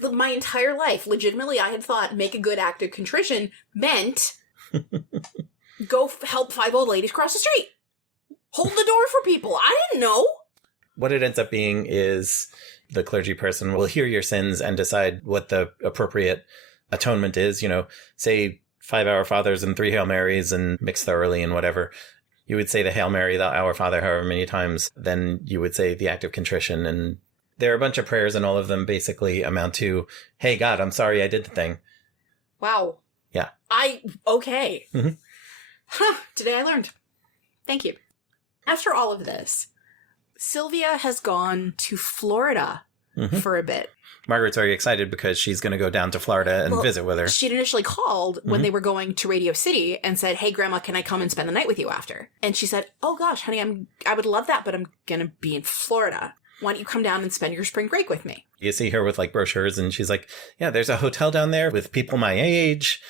My entire life, legitimately, I had thought make a good act of contrition meant go help 5 old ladies cross the street. Hold the door for people. I didn't know. What it ends up being is the clergy person will hear your sins and decide what the appropriate atonement is. Say 5 Our Fathers and 3 Hail Marys and mix thoroughly and whatever. You would say the Hail Mary, the Our Father, however many times. Then you would say the act of contrition. And there are a bunch of prayers, and all of them basically amount to, hey, God, I'm sorry I did the thing. Wow. Yeah. Okay. Mm-hmm. Huh. Today I learned. Thank you. After all of this, Sylvia has gone to Florida for a bit. Margaret's very excited because she's going to go down to Florida and visit with her. She'd initially called when they were going to Radio City and said, hey, Grandma, can I come and spend the night with you after? And she said, oh, gosh, honey, I would love that, but I'm going to be in Florida. Why don't you come down and spend your spring break with me? You see her with brochures, and she's like, yeah, there's a hotel down there with people my age.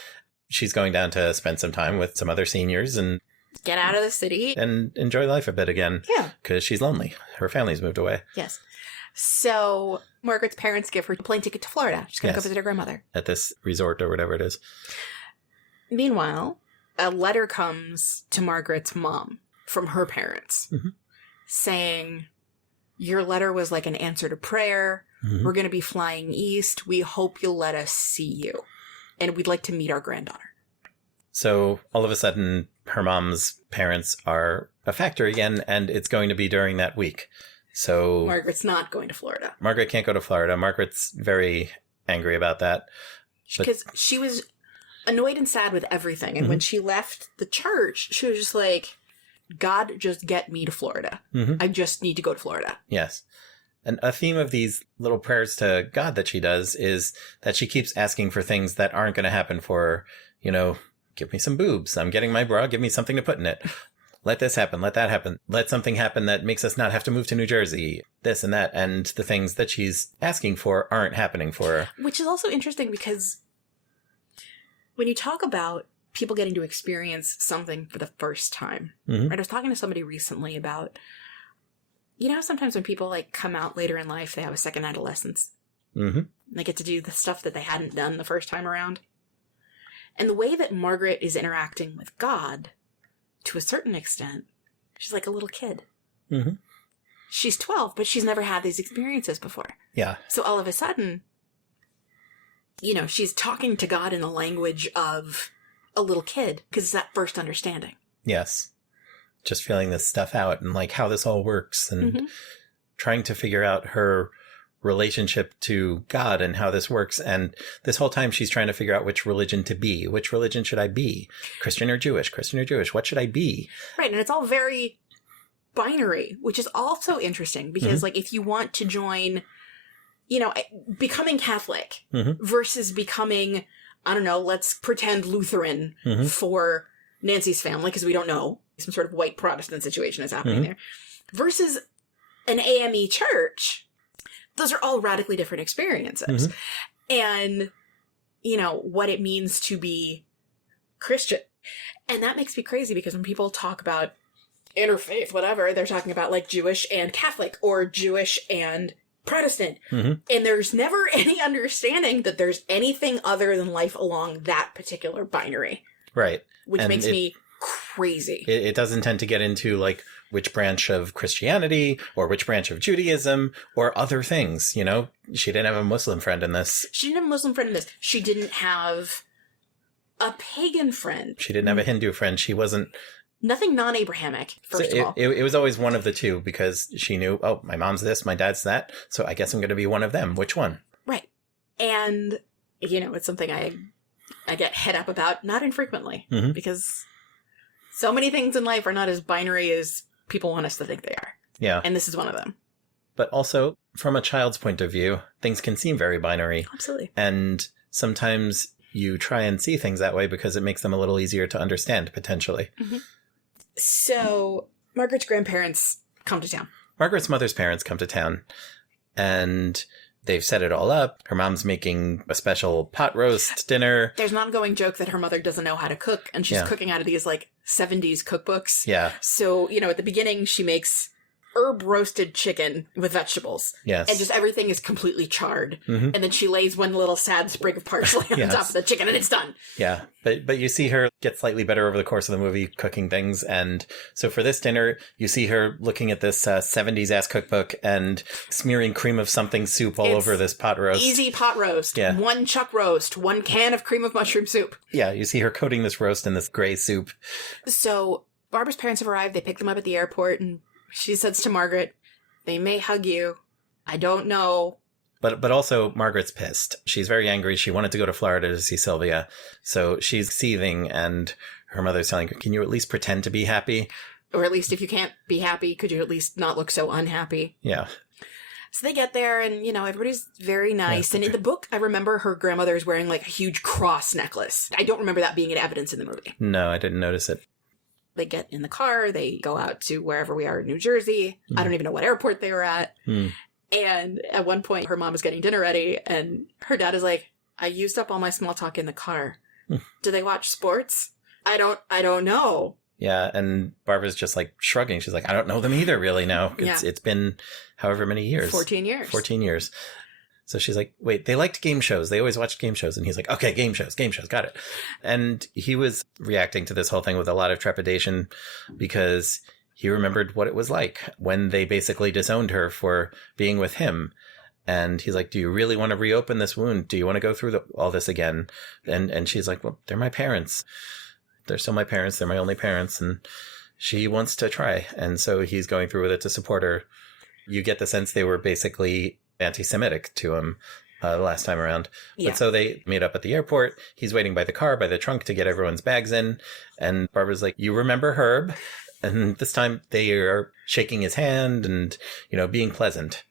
She's going down to spend some time with some other seniors and get out of the city and enjoy life a bit again. Yeah. Because she's lonely. Her family's moved away. Yes. So Margaret's parents give her a plane ticket to Florida. She's going to go visit her grandmother. At this resort or whatever it is. Meanwhile, a letter comes to Margaret's mom from her parents saying, your letter was like an answer to prayer. We're going to be flying east. We hope you'll let us see you. And we'd like to meet our granddaughter. So all of a sudden, her mom's parents are a factor again, and it's going to be during that week. So Margaret's not going to Florida. Margaret can't go to Florida. Margaret's very angry about that. Because she was annoyed and sad with everything. And when she left the church, she was just like, God, just get me to Florida. I just need to go to Florida. Yes. And a theme of these little prayers to God that she does is that she keeps asking for things that aren't going to happen for her. Give me some boobs. I'm getting my bra. Give me something to put in it. Let this happen. Let that happen. Let something happen that makes us not have to move to New Jersey. This and that. And the things that she's asking for aren't happening for her. Which is also interesting because when you talk about people getting to experience something for the first time, right? I was talking to somebody recently about, sometimes when people come out later in life, they have a second adolescence. They get to do the stuff that they hadn't done the first time around. And the way that Margaret is interacting with God, to a certain extent, she's like a little kid. She's 12, but she's never had these experiences before. Yeah. So all of a sudden, she's talking to God in the language of a little kid, because it's that first understanding. Yes. Just feeling this stuff out and how this all works and trying to figure out her relationship to God and how this works. And this whole time she's trying to figure out which religion to be. Which religion should I be? Christian or Jewish? Christian or Jewish? What should I be? Right. And it's all very binary, which is also interesting because if you want to join, becoming Catholic versus becoming, I don't know, let's pretend Lutheran for Nancy's family, because we don't know, some sort of white Protestant situation is happening there, versus an AME church. Those are all radically different experiences. And, what it means to be Christian. And that makes me crazy because when people talk about interfaith, whatever, they're talking about Jewish and Catholic or Jewish and Protestant. And there's never any understanding that there's anything other than life along that particular binary. Right. Which makes me crazy. It doesn't tend to get into which branch of Christianity or which branch of Judaism or other things, you know? She didn't have a Muslim friend in this. She didn't have a Muslim friend in this. She didn't have a pagan friend. She didn't have a Hindu friend. She wasn't... Nothing non-Abrahamic, first of all. It was always one of the two because she knew, oh, my mom's this, my dad's that, so I guess I'm going to be one of them. Which one? Right. And, you know, it's something I get head up about, not infrequently, because so many things in life are not as binary as people want us to think they are. Yeah. And this is one of them. But also, from a child's point of view, things can seem very binary. Absolutely. And sometimes you try and see things that way because it makes them a little easier to understand, potentially. So, Margaret's grandparents come to town. Margaret's mother's parents come to town, and they've set it all up. Her mom's making a special pot roast dinner. There's an ongoing joke that her mother doesn't know how to cook, and she's Yeah. cooking out of these, like, 70s cookbooks. Yeah. So, you know, at the beginning, she makes herb roasted chicken with vegetables. Yes. And just everything is completely charred. And then she lays one little sad sprig of parsley on Yes. top of the chicken, and it's done. Yeah, but you see her get slightly better over the course of the movie cooking things. And so for this dinner, you see her looking at this 70s ass cookbook and smearing cream of something soup all It's over this pot roast. Easy pot roast. Yeah. 1 chuck roast. 1 can of cream of mushroom soup. Yeah, you see her coating this roast in this gray soup. So Barbara's parents have arrived. They pick them up at the airport, and she says to Margaret, "They may hug you. I don't know." But also Margaret's pissed. She's very angry. She wanted to go to Florida to see Sylvia. So she's seething, and her mother's telling her, can you at least pretend to be happy? Or at least if you can't be happy, could you at least not look so unhappy? Yeah. So they get there, and, you know, everybody's very nice. Yeah. And in the book, I remember her grandmother is wearing, like, a huge cross necklace. I don't remember that being in evidence in the movie. No, I didn't notice it. They get in the car. They go out to wherever we are in New Jersey. I don't even know what airport they were at. And at one point, her mom is getting dinner ready, and her dad is like, "I used up all my small talk in the car. Do they watch sports? I don't know." Yeah, and Barbara's just like shrugging. She's like, I don't know them either really now. It's been however many years. 14 years. 14 years. So she's like, wait, they liked game shows. They always watched game shows. And he's like, okay, game shows, got it. And he was reacting to this whole thing with a lot of trepidation because he remembered what it was like when they basically disowned her for being with him. And he's like, do you really want to reopen this wound? Do you want to go through all this again? And she's like, well, they're my parents. They're still my parents. They're my only parents. And she wants to try. And so he's going through with it to support her. You get the sense they were basically anti-Semitic to him last time around. Yeah. But so they meet up at the airport. He's waiting by the car, by the trunk to get everyone's bags in. And Barbara's like, you remember Herb? And this time they are shaking his hand and, you know, being pleasant.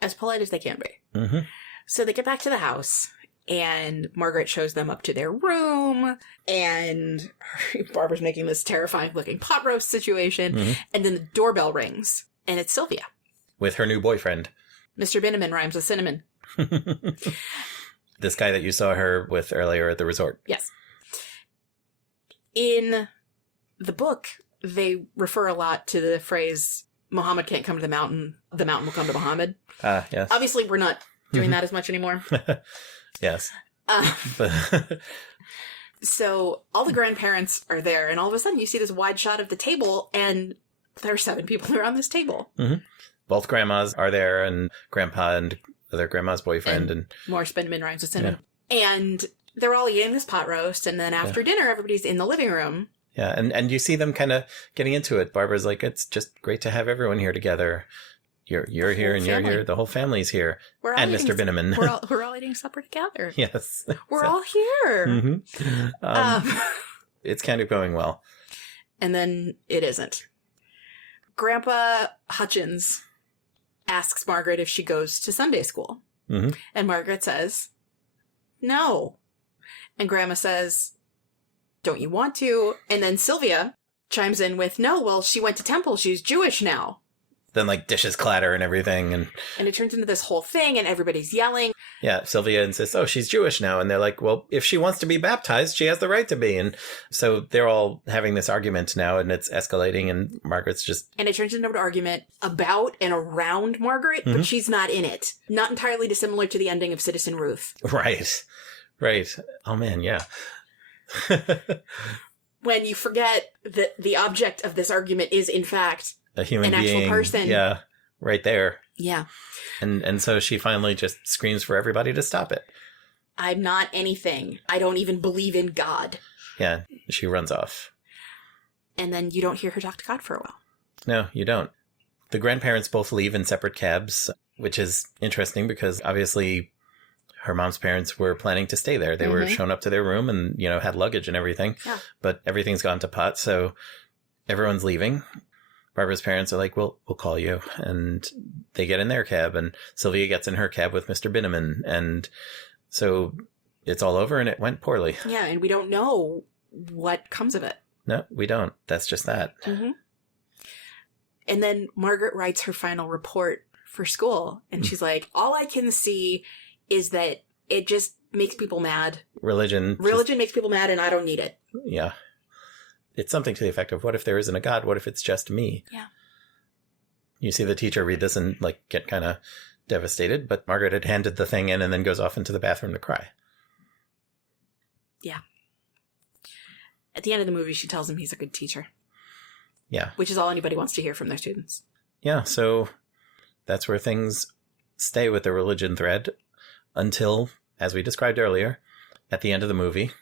As polite as they can be. So they get back to the house, and Margaret shows them up to their room, and Barbara's making this terrifying looking pot roast situation. And then the doorbell rings, and it's Sylvia. With her new boyfriend. Mr. Binneman rhymes with cinnamon. This guy that you saw her with earlier at the resort. Yes. In the book, they refer a lot to the phrase, Muhammad can't come to the mountain will come to Muhammad. Yes. Obviously, we're not doing that as much anymore. Yes. So all the grandparents are there, and all of a sudden you see this wide shot of the table, and there are 7 people around this table. Both grandmas are there, and grandpa and their grandma's boyfriend. And more Spinman rhymes with cinnamon. Yeah. And they're all eating this pot roast, and then after dinner, everybody's in the living room. Yeah, and you see them kind of getting into it. Barbara's like, it's just great to have everyone here together. You're here and you're here. The whole family's here. And Mr. Binneman. We're all eating supper together. Yes. We're all here. It's kind of going well. And then it isn't. Grandpa Hutchins asks Margaret if she goes to Sunday school. And Margaret says, no. And Grandma says, don't you want to? And then Sylvia chimes in with, no, well, she went to temple. She's Jewish now. Then, like, dishes clatter and everything. And it turns into this whole thing, and everybody's yelling. Yeah, Sylvia insists, oh, she's Jewish now. And they're like, well, if she wants to be baptized, she has the right to be. And so they're all having this argument now, and it's escalating, and Margaret's just... And it turns into an argument about and around Margaret, but she's not in it. Not entirely dissimilar to the ending of Citizen Ruth. Right. Oh, man, yeah. When you forget that the object of this argument is, in fact, a human An being. actual person. Yeah, right there. Yeah. And so she finally just screams for everybody to stop it. I'm not anything. I don't even believe in God. Yeah, she runs off. And then you don't hear her talk to God for a while. No, you don't. The grandparents both leave in separate cabs, which is interesting because obviously her mom's parents were planning to stay there. They were shown up to their room and, had luggage and everything. Yeah. But everything's gone to pot, so everyone's leaving. Barbara's parents are like, we'll call you. And they get in their cab, and Sylvia gets in her cab with Mr. Binneman. And so it's all over, and it went poorly. Yeah, and we don't know what comes of it. No, we don't. That's just that. Mm-hmm. And then Margaret writes her final report for school, and she's like, all I can see is that it just makes people mad. Religion makes people mad, and I don't need it. Yeah. It's something to the effect of, what if there isn't a God? What if it's just me? Yeah. You see the teacher read this and get kind of devastated, but Margaret had handed the thing in and then goes off into the bathroom to cry. Yeah. At the end of the movie, she tells him he's a good teacher. Yeah. Which is all anybody wants to hear from their students. Yeah, so that's where things stay with the religion thread until, as we described earlier, at the end of the movie,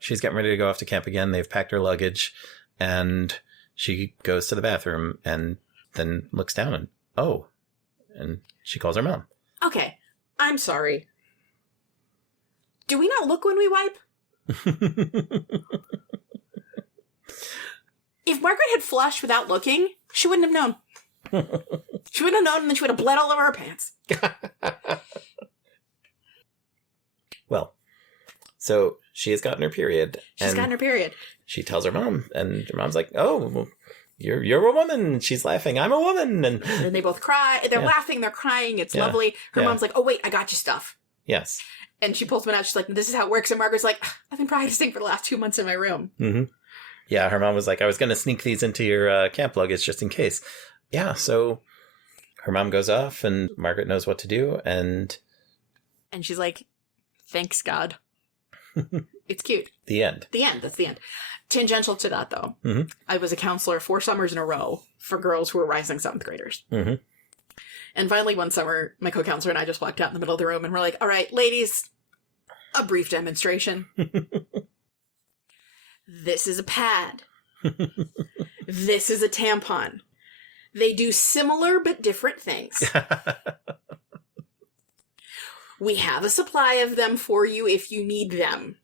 she's getting ready to go off to camp again. They've packed her luggage, and she goes to the bathroom and then looks down and she calls her mom. Okay, I'm sorry. Do we not look when we wipe? If Margaret had flushed without looking, she wouldn't have known. She wouldn't have known, and then she would have bled all over her pants. Well, so she has gotten her period. She's gotten her period. She tells her mom, and her mom's like, "Oh, well, you're a woman." She's laughing. "I'm a woman," and then they both cry. They're laughing. They're crying. It's lovely. Her mom's like, "Oh wait, I got you stuff." Yes. And she pulls one out. She's like, "This is how it works." And Margaret's like, "I've been practicing for the last 2 months in my room." Mm-hmm. Yeah, her mom was like, "I was going to sneak these into your camp luggage just in case." Yeah, so her mom goes off, and Margaret knows what to do, and she's like, "Thanks, God." It's cute. The end. That's the end. Tangential to that, though, mm-hmm. I was a counselor 4 summers in a row for girls who were rising 7th graders. Mm-hmm. And finally, one summer, my co-counselor and I just walked out in the middle of the room, and we're like, "All right, ladies, a brief demonstration." This is a pad. This is a tampon. They do similar but different things. We have a supply of them for you if you need them.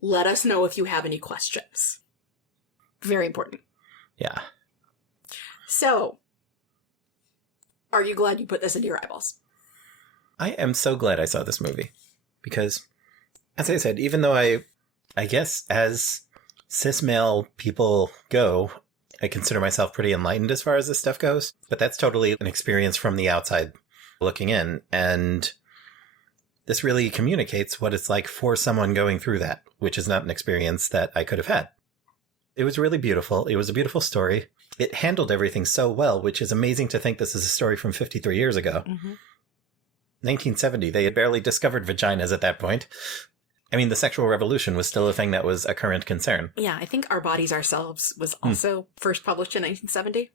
Let us know if you have any questions. Very important. Yeah. So, are you glad you put this into your eyeballs? I am so glad I saw this movie. Because, as I said, even though I guess as cis male people go, I consider myself pretty enlightened as far as this stuff goes. But that's totally an experience from the outside looking in. And this really communicates what it's like for someone going through that, which is not an experience that I could have had. It was really beautiful. It was a beautiful story. It handled everything so well, which is amazing to think this is a story from 53 years ago. Mm-hmm. 1970, they had barely discovered vaginas at that point. I mean, the sexual revolution was still a thing that was a current concern. Yeah, I think Our Bodies, Ourselves was also first published in 1970.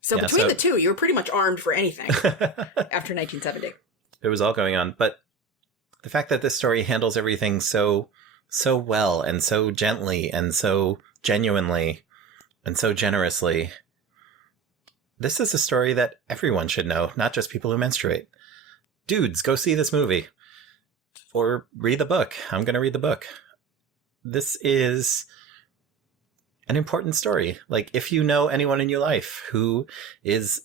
So between the two, you were pretty much armed for anything after 1970. It was all going on. But the fact that this story handles everything so well and so gently and so genuinely and so generously, this is a story that everyone should know, not just people who menstruate. Dudes, go see this movie. Or read the book. I'm going to read the book. This is an important story. Like, if you know anyone in your life who is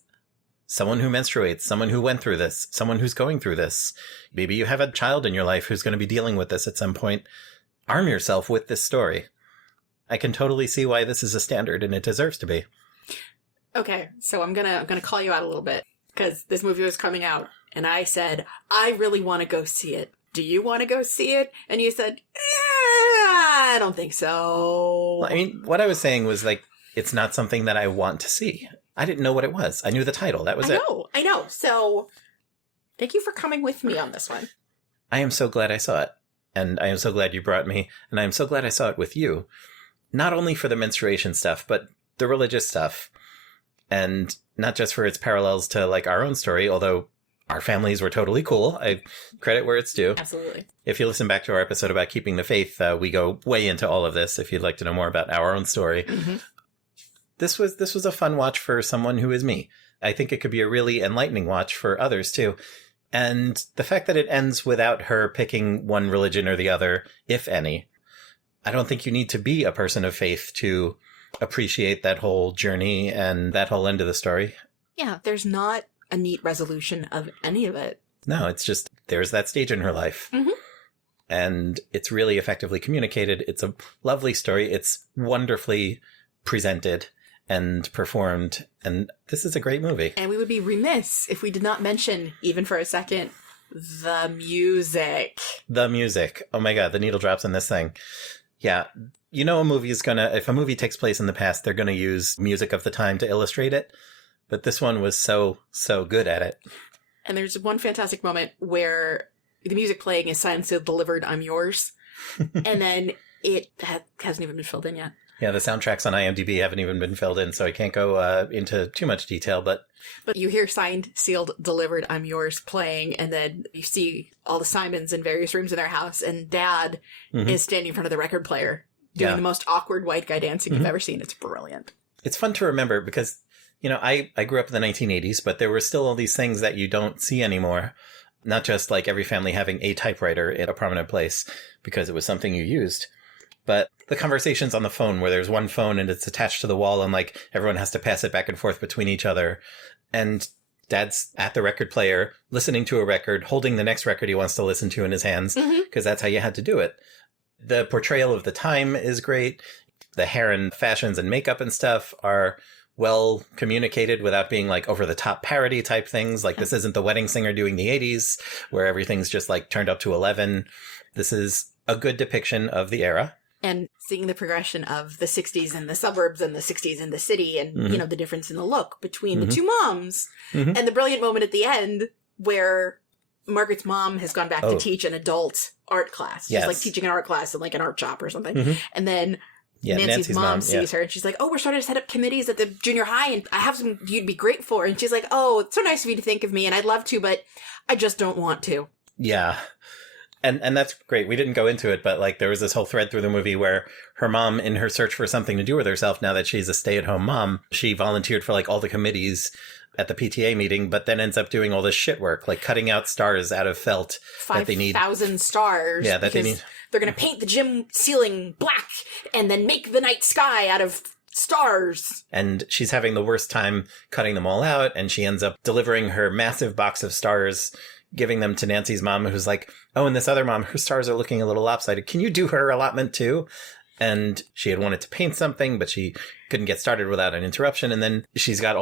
someone who menstruates, someone who went through this, someone who's going through this, maybe you have a child in your life who's going to be dealing with this at some point, arm yourself with this story. I can totally see why this is a standard, and it deserves to be. Okay, so I'm gonna call you out a little bit, because this movie was coming out, and I said, I really want to go see it. Do you want to go see it? And you said, I don't think so. Well, I mean, what I was saying was, like, it's not something that I want to see. I didn't know what it was. I knew the title. That was it. I know. So, thank you for coming with me on this one. I am so glad I saw it. And I am so glad you brought me. And I am so glad I saw it with you. Not only for the menstruation stuff, but the religious stuff. And not just for its parallels to like our own story, although our families were totally cool. I credit where it's due. Absolutely. If you listen back to our episode about keeping the faith, we go way into all of this if you'd like to know more about our own story. Mm-hmm. This was a fun watch for someone who is me. I think it could be a really enlightening watch for others too. And the fact that it ends without her picking one religion or the other, if any, I don't think you need to be a person of faith to appreciate that whole journey and that whole end of the story. Yeah, there's not a neat resolution of any of it. No, it's just there's that stage in her life. Mm-hmm. And it's really effectively communicated. It's a lovely story. It's wonderfully presented and performed. And this is a great movie. And we would be remiss if we did not mention, even for a second, the music. The music. Oh my God, the needle drops in this thing. Yeah. You know, if a movie takes place in the past, they're going to use music of the time to illustrate it. But this one was so good at it. And there's one fantastic moment where the music playing is signed, sealed, delivered, I'm yours. And then it hasn't even been filled in yet. Yeah, the soundtracks on IMDb haven't even been filled in, so I can't go into too much detail, but you hear signed, sealed, delivered, I'm yours playing, and then you see all the Simons in various rooms in their house, and Dad is standing in front of the record player doing the most awkward white guy dancing you've ever seen. It's brilliant. It's fun to remember because, you know, I grew up in the 1980s, but there were still all these things that you don't see anymore. Not just like every family having a typewriter in a prominent place because it was something you used. But the conversations on the phone where there's one phone and it's attached to the wall and like everyone has to pass it back and forth between each other. And Dad's at the record player, listening to a record, holding the next record he wants to listen to in his hands because that's how you had to do it. The portrayal of the time is great. The hair and fashions and makeup and stuff are well communicated without being like over the top parody type things. Like this isn't The Wedding Singer doing the 80s where everything's just like turned up to 11. This is a good depiction of the era. And seeing the progression of the 60s and the suburbs and the 60s and the city and, you know, the difference in the look between the two moms and the brilliant moment at the end where Margaret's mom has gone back to teach an adult art class. She's like teaching an art class in like an art shop or something. And then Nancy's mom sees her and she's like, oh, we're starting to set up committees at the junior high and I have some you'd be great for. And she's like, oh, it's so nice of you to think of me and I'd love to, but I just don't want to. Yeah. And that's great. We didn't go into it, but like there was this whole thread through the movie where her mom, in her search for something to do with herself, now that she's a stay-at-home mom, she volunteered for like all the committees at the PTA meeting, but then ends up doing all this shit work, like cutting out stars out of felt that they need. 5,000 stars. Yeah, that they need. They're going to paint the gym ceiling black and then make the night sky out of stars. And she's having the worst time cutting them all out, and she ends up delivering her massive box of stars, giving them to Nancy's mom, who's like, oh, and this other mom, her stars are looking a little lopsided. Can you do her allotment too? And she had wanted to paint something, but she couldn't get started without an interruption. And then she's got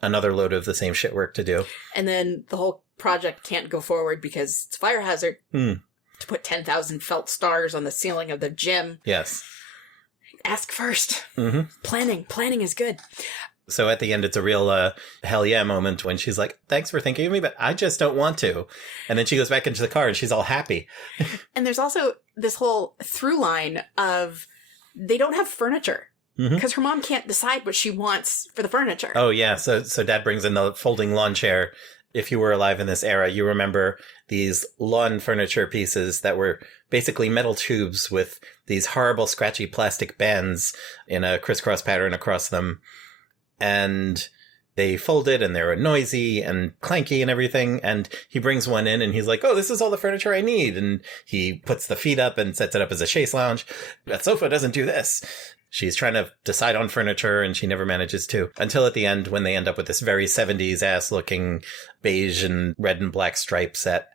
another load of the same shit work to do. And then the whole project can't go forward because it's a fire hazard to put 10,000 felt stars on the ceiling of the gym. Yes. Ask first. Planning is good. So at the end, it's a real hell yeah moment when she's like, thanks for thinking of me, but I just don't want to. And then she goes back into the car and she's all happy. And there's also this whole through line of they don't have furniture because her mom can't decide what she wants for the furniture. Oh, yeah. So Dad brings in the folding lawn chair. If you were alive in this era, you remember these lawn furniture pieces that were basically metal tubes with these horrible scratchy plastic bands in a crisscross pattern across them. And they folded and they were noisy and clanky and everything. And he brings one in and he's like, oh, this is all the furniture I need. And he puts the feet up and sets it up as a chaise lounge. That sofa doesn't do this. She's trying to decide on furniture and she never manages to, until at the end when they end up with this very 70s ass looking beige and red and black stripe set.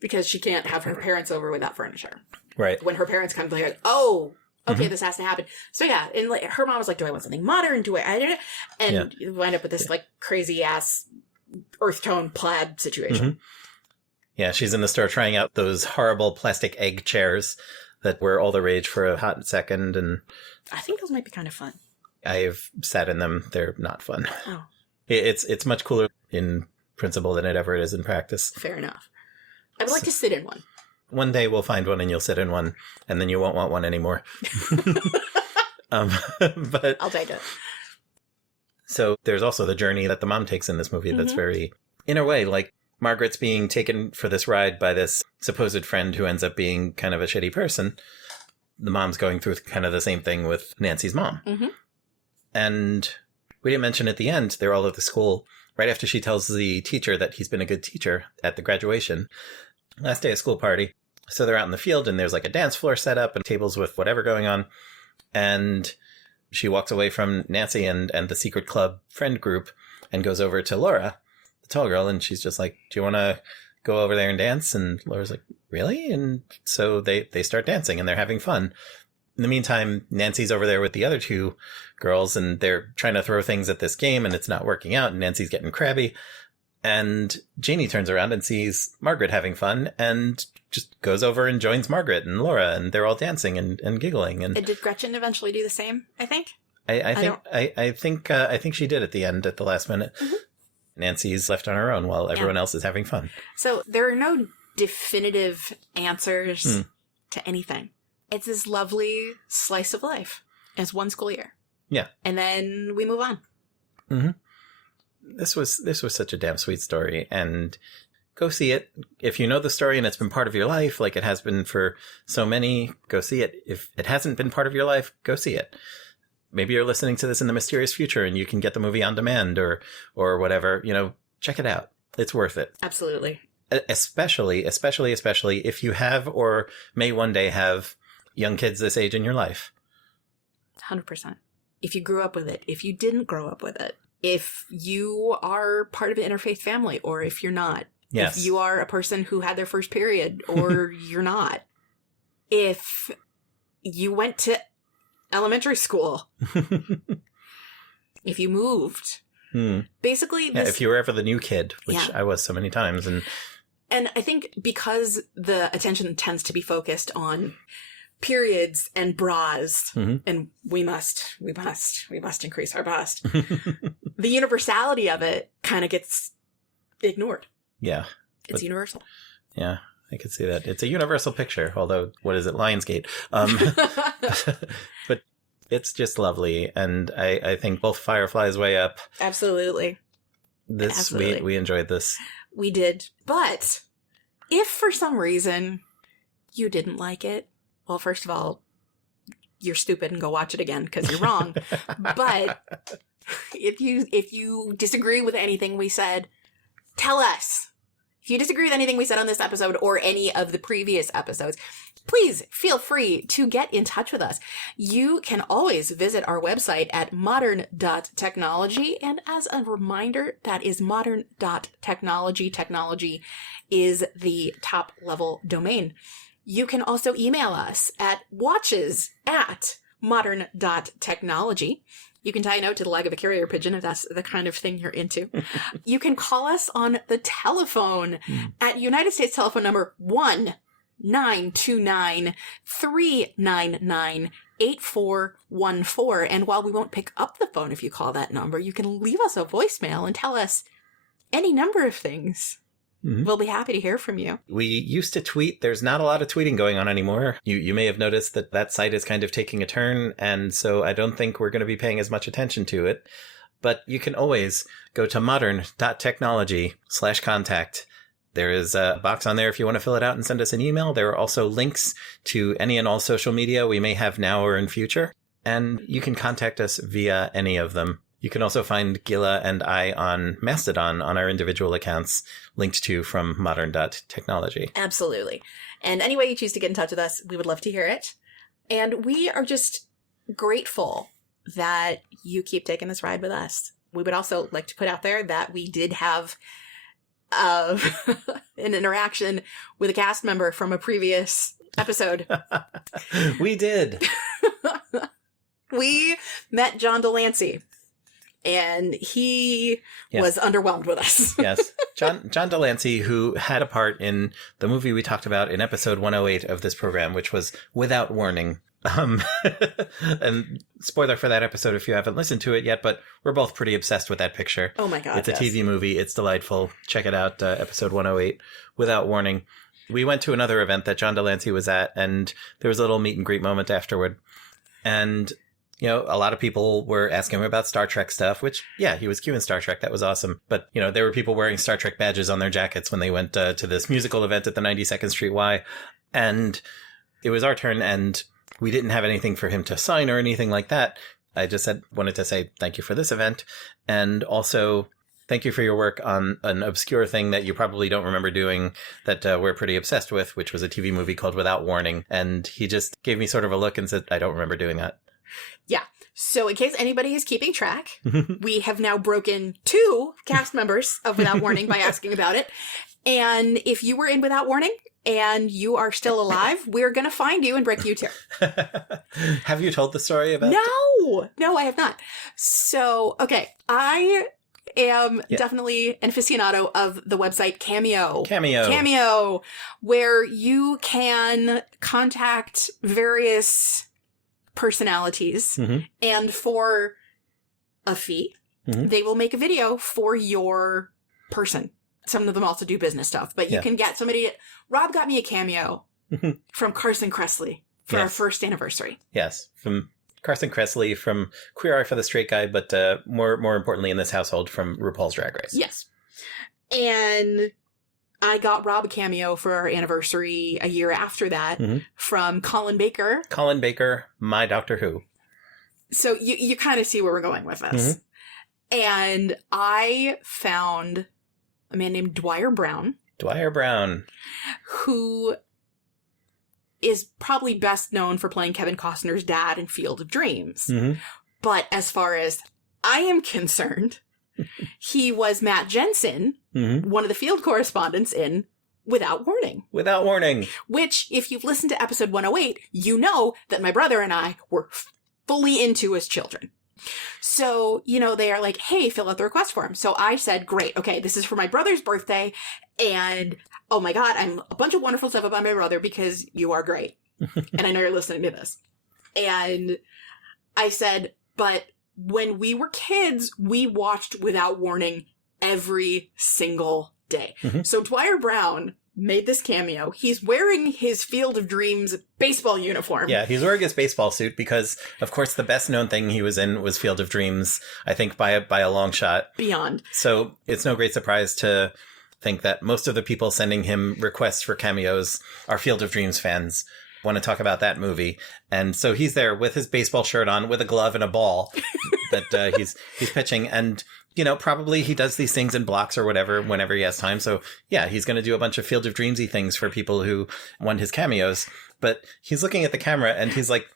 Because she can't have her parents over without furniture. Right. When her parents come to like, oh, okay, this has to happen. So yeah, and like her mom was like, do I want something modern? I don't know. And you wind up with this like crazy ass earth tone plaid situation. Yeah, she's in the store trying out those horrible plastic egg chairs that were all the rage for a hot second. And I think those might be kind of fun. I've sat in them. They're not fun. Oh. It's much cooler in principle than it ever is in practice. Fair enough. I would like to sit in one. One day we'll find one and you'll sit in one and then you won't want one anymore. But I'll take it. So there's also the journey that the mom takes in this movie that's very, in a way, like Margaret's being taken for this ride by this supposed friend who ends up being kind of a shitty person. The mom's going through kind of the same thing with Nancy's mom. And we didn't mention at the end, they're all at the school right after she tells the teacher that he's been a good teacher at the graduation. Last day of school party. So they're out in the field and there's like a dance floor set up and tables with whatever going on. And she walks away from Nancy and the secret club friend group and goes over to Laura, the tall girl. And she's just like, do you want to go over there and dance? And Laura's like, really? And so they start dancing and they're having fun. In the meantime, Nancy's over there with the other two girls and they're trying to throw things at this game and it's not working out. And Nancy's getting crabby. And Jeannie turns around and sees Margaret having fun and just goes over and joins Margaret and Laura, and they're all dancing and giggling. And did Gretchen eventually do the same? I think. I think she did at the end, at the last minute. Nancy's left on her own while everyone else is having fun. So there are no definitive answers to anything. It's this lovely slice of life. It's one school year. Yeah, and then we move on. This was such a damn sweet story, and go see it. If you know the story and it's been part of your life, like it has been for so many, go see it. If it hasn't been part of your life, go see it. Maybe you're listening to this in the mysterious future and you can get the movie on demand or whatever, check it out. It's worth it. Absolutely. Especially if you have or may one day have young kids this age in your life. 100%. If you grew up with it, if you didn't grow up with it, if you are part of an interfaith family or if you're not, yes. If you are a person who had their first period or you're not, if you went to elementary school, if you moved, basically this, if you were ever the new kid, which I was so many times. And I think because the attention tends to be focused on periods and bras, and we must increase our bust. The universality of it kind of gets ignored. Yeah. It's universal. Yeah, I could see that. It's a universal picture, although, what is it, Lionsgate? But it's just lovely, and I think both Firefly's Way Up. Absolutely. We enjoyed this. We did. But if for some reason you didn't like it, well, first of all, you're stupid and go watch it again because you're wrong. But if you disagree with anything we said, tell us. If you disagree with anything we said on this episode or any of the previous episodes, please feel free to get in touch with us. You can always visit our website at modern.technology. And as a reminder, that is modern.technology. Technology is the top level domain. You can also email us at watches@modern.technology. You can tie a note to the leg of a carrier pigeon if that's the kind of thing you're into. You can call us on the telephone at United States telephone number 1-929-399-8414. And while we won't pick up the phone if you call that number, you can leave us a voicemail and tell us any number of things. We'll be happy to hear from you. We used to tweet. There's not a lot of tweeting going on anymore. You may have noticed that site is kind of taking a turn, and so I don't think we're going to be paying as much attention to it. But you can always go to modern.technology/contact. There is a box on there if you want to fill it out and send us an email. There are also links to any and all social media we may have now or in future, and you can contact us via any of them. You can also find Gila and I on Mastodon on our individual accounts, linked to from modern.technology. Absolutely. And any way you choose to get in touch with us, we would love to hear it. And we are just grateful that you keep taking this ride with us. We would also like to put out there that we did have an interaction with a cast member from a previous episode. We did. We met John Delancey. And he was underwhelmed with us. Yes. John Delancey, who had a part in the movie we talked about in episode 108 of this program, which was Without Warning. And spoiler for that episode if you haven't listened to it yet, but we're both pretty obsessed with that picture. Oh my God. It's a TV movie. It's delightful. Check it out. Episode 108, Without Warning. We went to another event that John Delancey was at, and there was a little meet and greet moment afterward. And a lot of people were asking him about Star Trek stuff, which, yeah, he was cute in Star Trek. That was awesome. But, there were people wearing Star Trek badges on their jackets when they went to this musical event at the 92nd Street Y. And it was our turn, and we didn't have anything for him to sign or anything like that. I just wanted to say thank you for this event. And also, thank you for your work on an obscure thing that you probably don't remember doing that we're pretty obsessed with, which was a TV movie called Without Warning. And he just gave me sort of a look and said, I don't remember doing that. Yeah. So in case anybody is keeping track, we have now broken 2 cast members of Without Warning by asking about it. And if you were in Without Warning and you are still alive, we're going to find you and break you too. Have you told the story about No, I have not. So, okay. I am definitely an aficionado of the website Cameo, where you can contact various personalities and for a fee, they will make a video for your person. Some of them also do business stuff, but you can get somebody. Rob got me a cameo from Carson Kressley for our first anniversary. Yes, from Carson Kressley from Queer Eye for the Straight Guy, but more importantly in this household from RuPaul's Drag Race. Yes. And I got Rob a cameo for our anniversary a year after that from Colin Baker. Colin Baker, my Doctor Who. So you kind of see where we're going with this. And I found a man named Dwyer Brown. Who is probably best known for playing Kevin Costner's dad in Field of Dreams. But as far as I am concerned, he was Matt Jensen, one of the field correspondents in Without Warning. Which, if you've listened to episode 108, you know that my brother and I were fully into as children. So, they are like, hey, fill out the request form. So I said, great. Okay, this is for my brother's birthday. And, oh my God, I'm a bunch of wonderful stuff about my brother because you are great. And I know you're listening to this. And I said, but when we were kids, we watched Without Warning every single day. So Dwyer Brown made this cameo. He's wearing his Field of Dreams baseball uniform. Yeah, he's wearing his baseball suit because, of course, the best known thing he was in was Field of Dreams, I think by a long shot. Beyond. So it's no great surprise to think that most of the people sending him requests for cameos are Field of Dreams fans, want to talk about that movie. And so he's there with his baseball shirt on, with a glove and a ball that he's pitching. And probably he does these things in blocks or whatever whenever he has time. So, yeah, he's going to do a bunch of Field of Dreamsy things for people who want his cameos. But he's looking at the camera and he's like,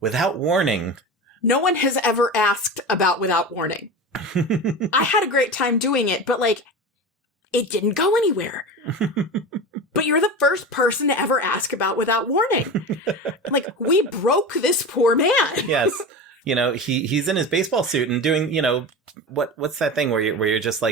Without Warning. No one has ever asked about Without Warning. I had a great time doing it, but, it didn't go anywhere. But you're the first person to ever ask about Without Warning. We broke this poor man. Yes. He's in his baseball suit and doing, what's that thing where you're just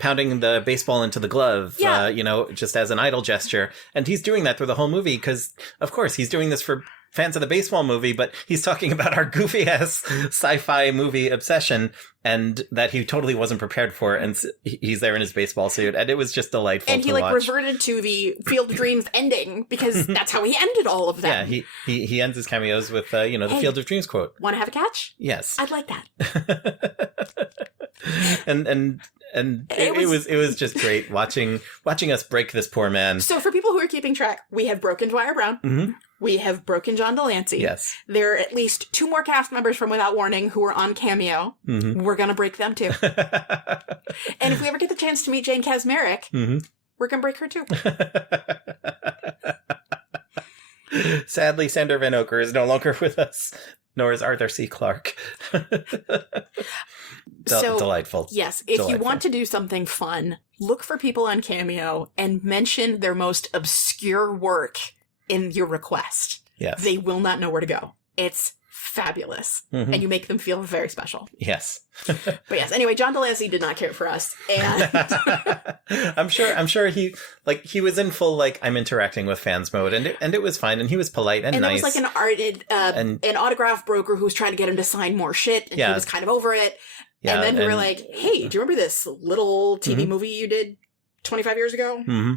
pounding the baseball into the glove, just as an idle gesture. And he's doing that through the whole movie because, of course, he's doing this for fans of the baseball movie, but he's talking about our goofy-ass sci-fi movie obsession and that he totally wasn't prepared for. And he's there in his baseball suit, and it was just delightful to watch. And he, reverted to the Field of Dreams ending because that's how he ended all of them. Yeah, he ends his cameos with, the Field of Dreams quote. Want to have a catch? Yes. I'd like that. And it was just great watching us break this poor man. So for people who are keeping track, we have broken Dwyer Brown. We have broken John Delancey. Yes. There are at least 2 more cast members from Without Warning who are on Cameo. We're going to break them too. And if we ever get the chance to meet Jane Kasmerick, we're going to break her too. Sadly, Sander Van Oker is no longer with us, nor is Arthur C. Clarke. Delightful. Yes, if you want to do something fun, look for people on Cameo and mention their most obscure work in your request. Yes. They will not know where to go. It's fabulous. And you make them feel very special. Yes. But yes, anyway, John Delancey did not care for us. And I'm sure he was in full, I'm interacting with fans mode, and it was fine, and he was polite and nice. And there was an autograph broker who was trying to get him to sign more shit, and he was kind of over it. Yeah, and then we were like, hey, do you remember this little TV movie you did 25 years ago?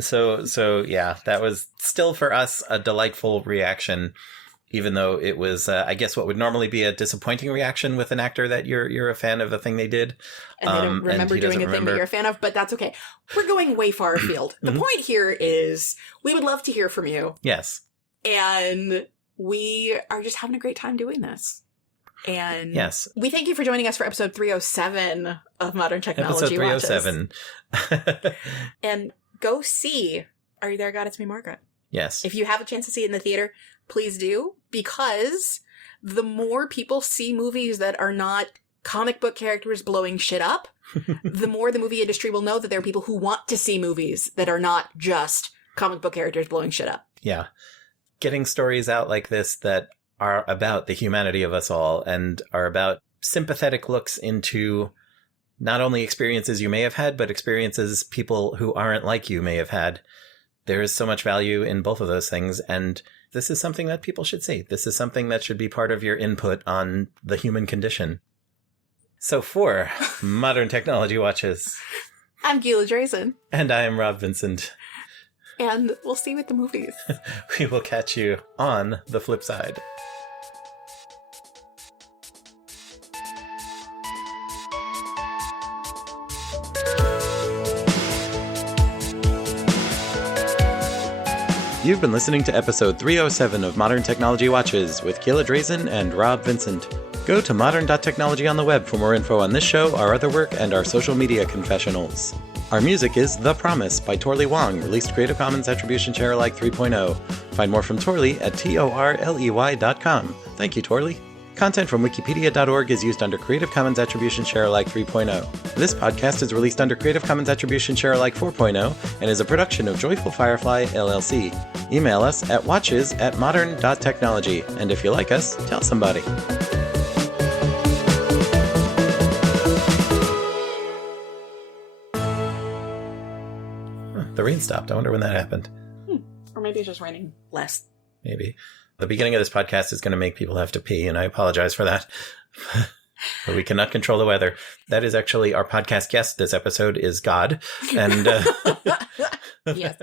So yeah, that was still for us a delightful reaction. even though it was, I guess, what would normally be a disappointing reaction with an actor that you're a fan of the thing they did. And they don't remember doing a thing that you're a fan of, but that's okay. We're going way far afield. The point here is we would love to hear from you. Yes. And we are just having a great time doing this. And yes, we thank you for joining us for episode 307 of Modern Technology Episode 307. And go see Are You There, God? It's Me, Margaret. Yes. If you have a chance to see it in the theater, please do, because the more people see movies that are not comic book characters blowing shit up, the more the movie industry will know that there are people who want to see movies that are not just comic book characters blowing shit up. Yeah. Getting stories out like this that are about the humanity of us all and are about sympathetic looks into not only experiences you may have had, but experiences people who aren't like you may have had. There is so much value in both of those things, and this is something that people should see. This is something that should be part of your input on the human condition. So for Modern Technology Watches, I'm Gila Drazen. And I am Rob Vincent. And we'll see you at the movies. We will catch you on the flip side. You've been listening to episode 307 of Modern Technology Watches with Gila Drazen and Rob Vincent. Go to modern.technology on the web for more info on this show, our other work, and our social media confessionals. Our music is The Promise by Torley Wong, released Creative Commons Attribution Share Alike 3.0. Find more from Torley at torley.com. Thank you, Torley. Content from wikipedia.org is used under Creative Commons Attribution Share Alike 3.0. This podcast is released under Creative Commons Attribution Share Alike 4.0 and is a production of Joyful Firefly, LLC. Email us at watches@modern.technology. And if you like us, tell somebody. The rain stopped. I wonder when that happened. Or maybe it's just raining less. Maybe. The beginning of this podcast is going to make people have to pee, and I apologize for that. But we cannot control the weather. That is actually our podcast guest this episode is God. And Yes.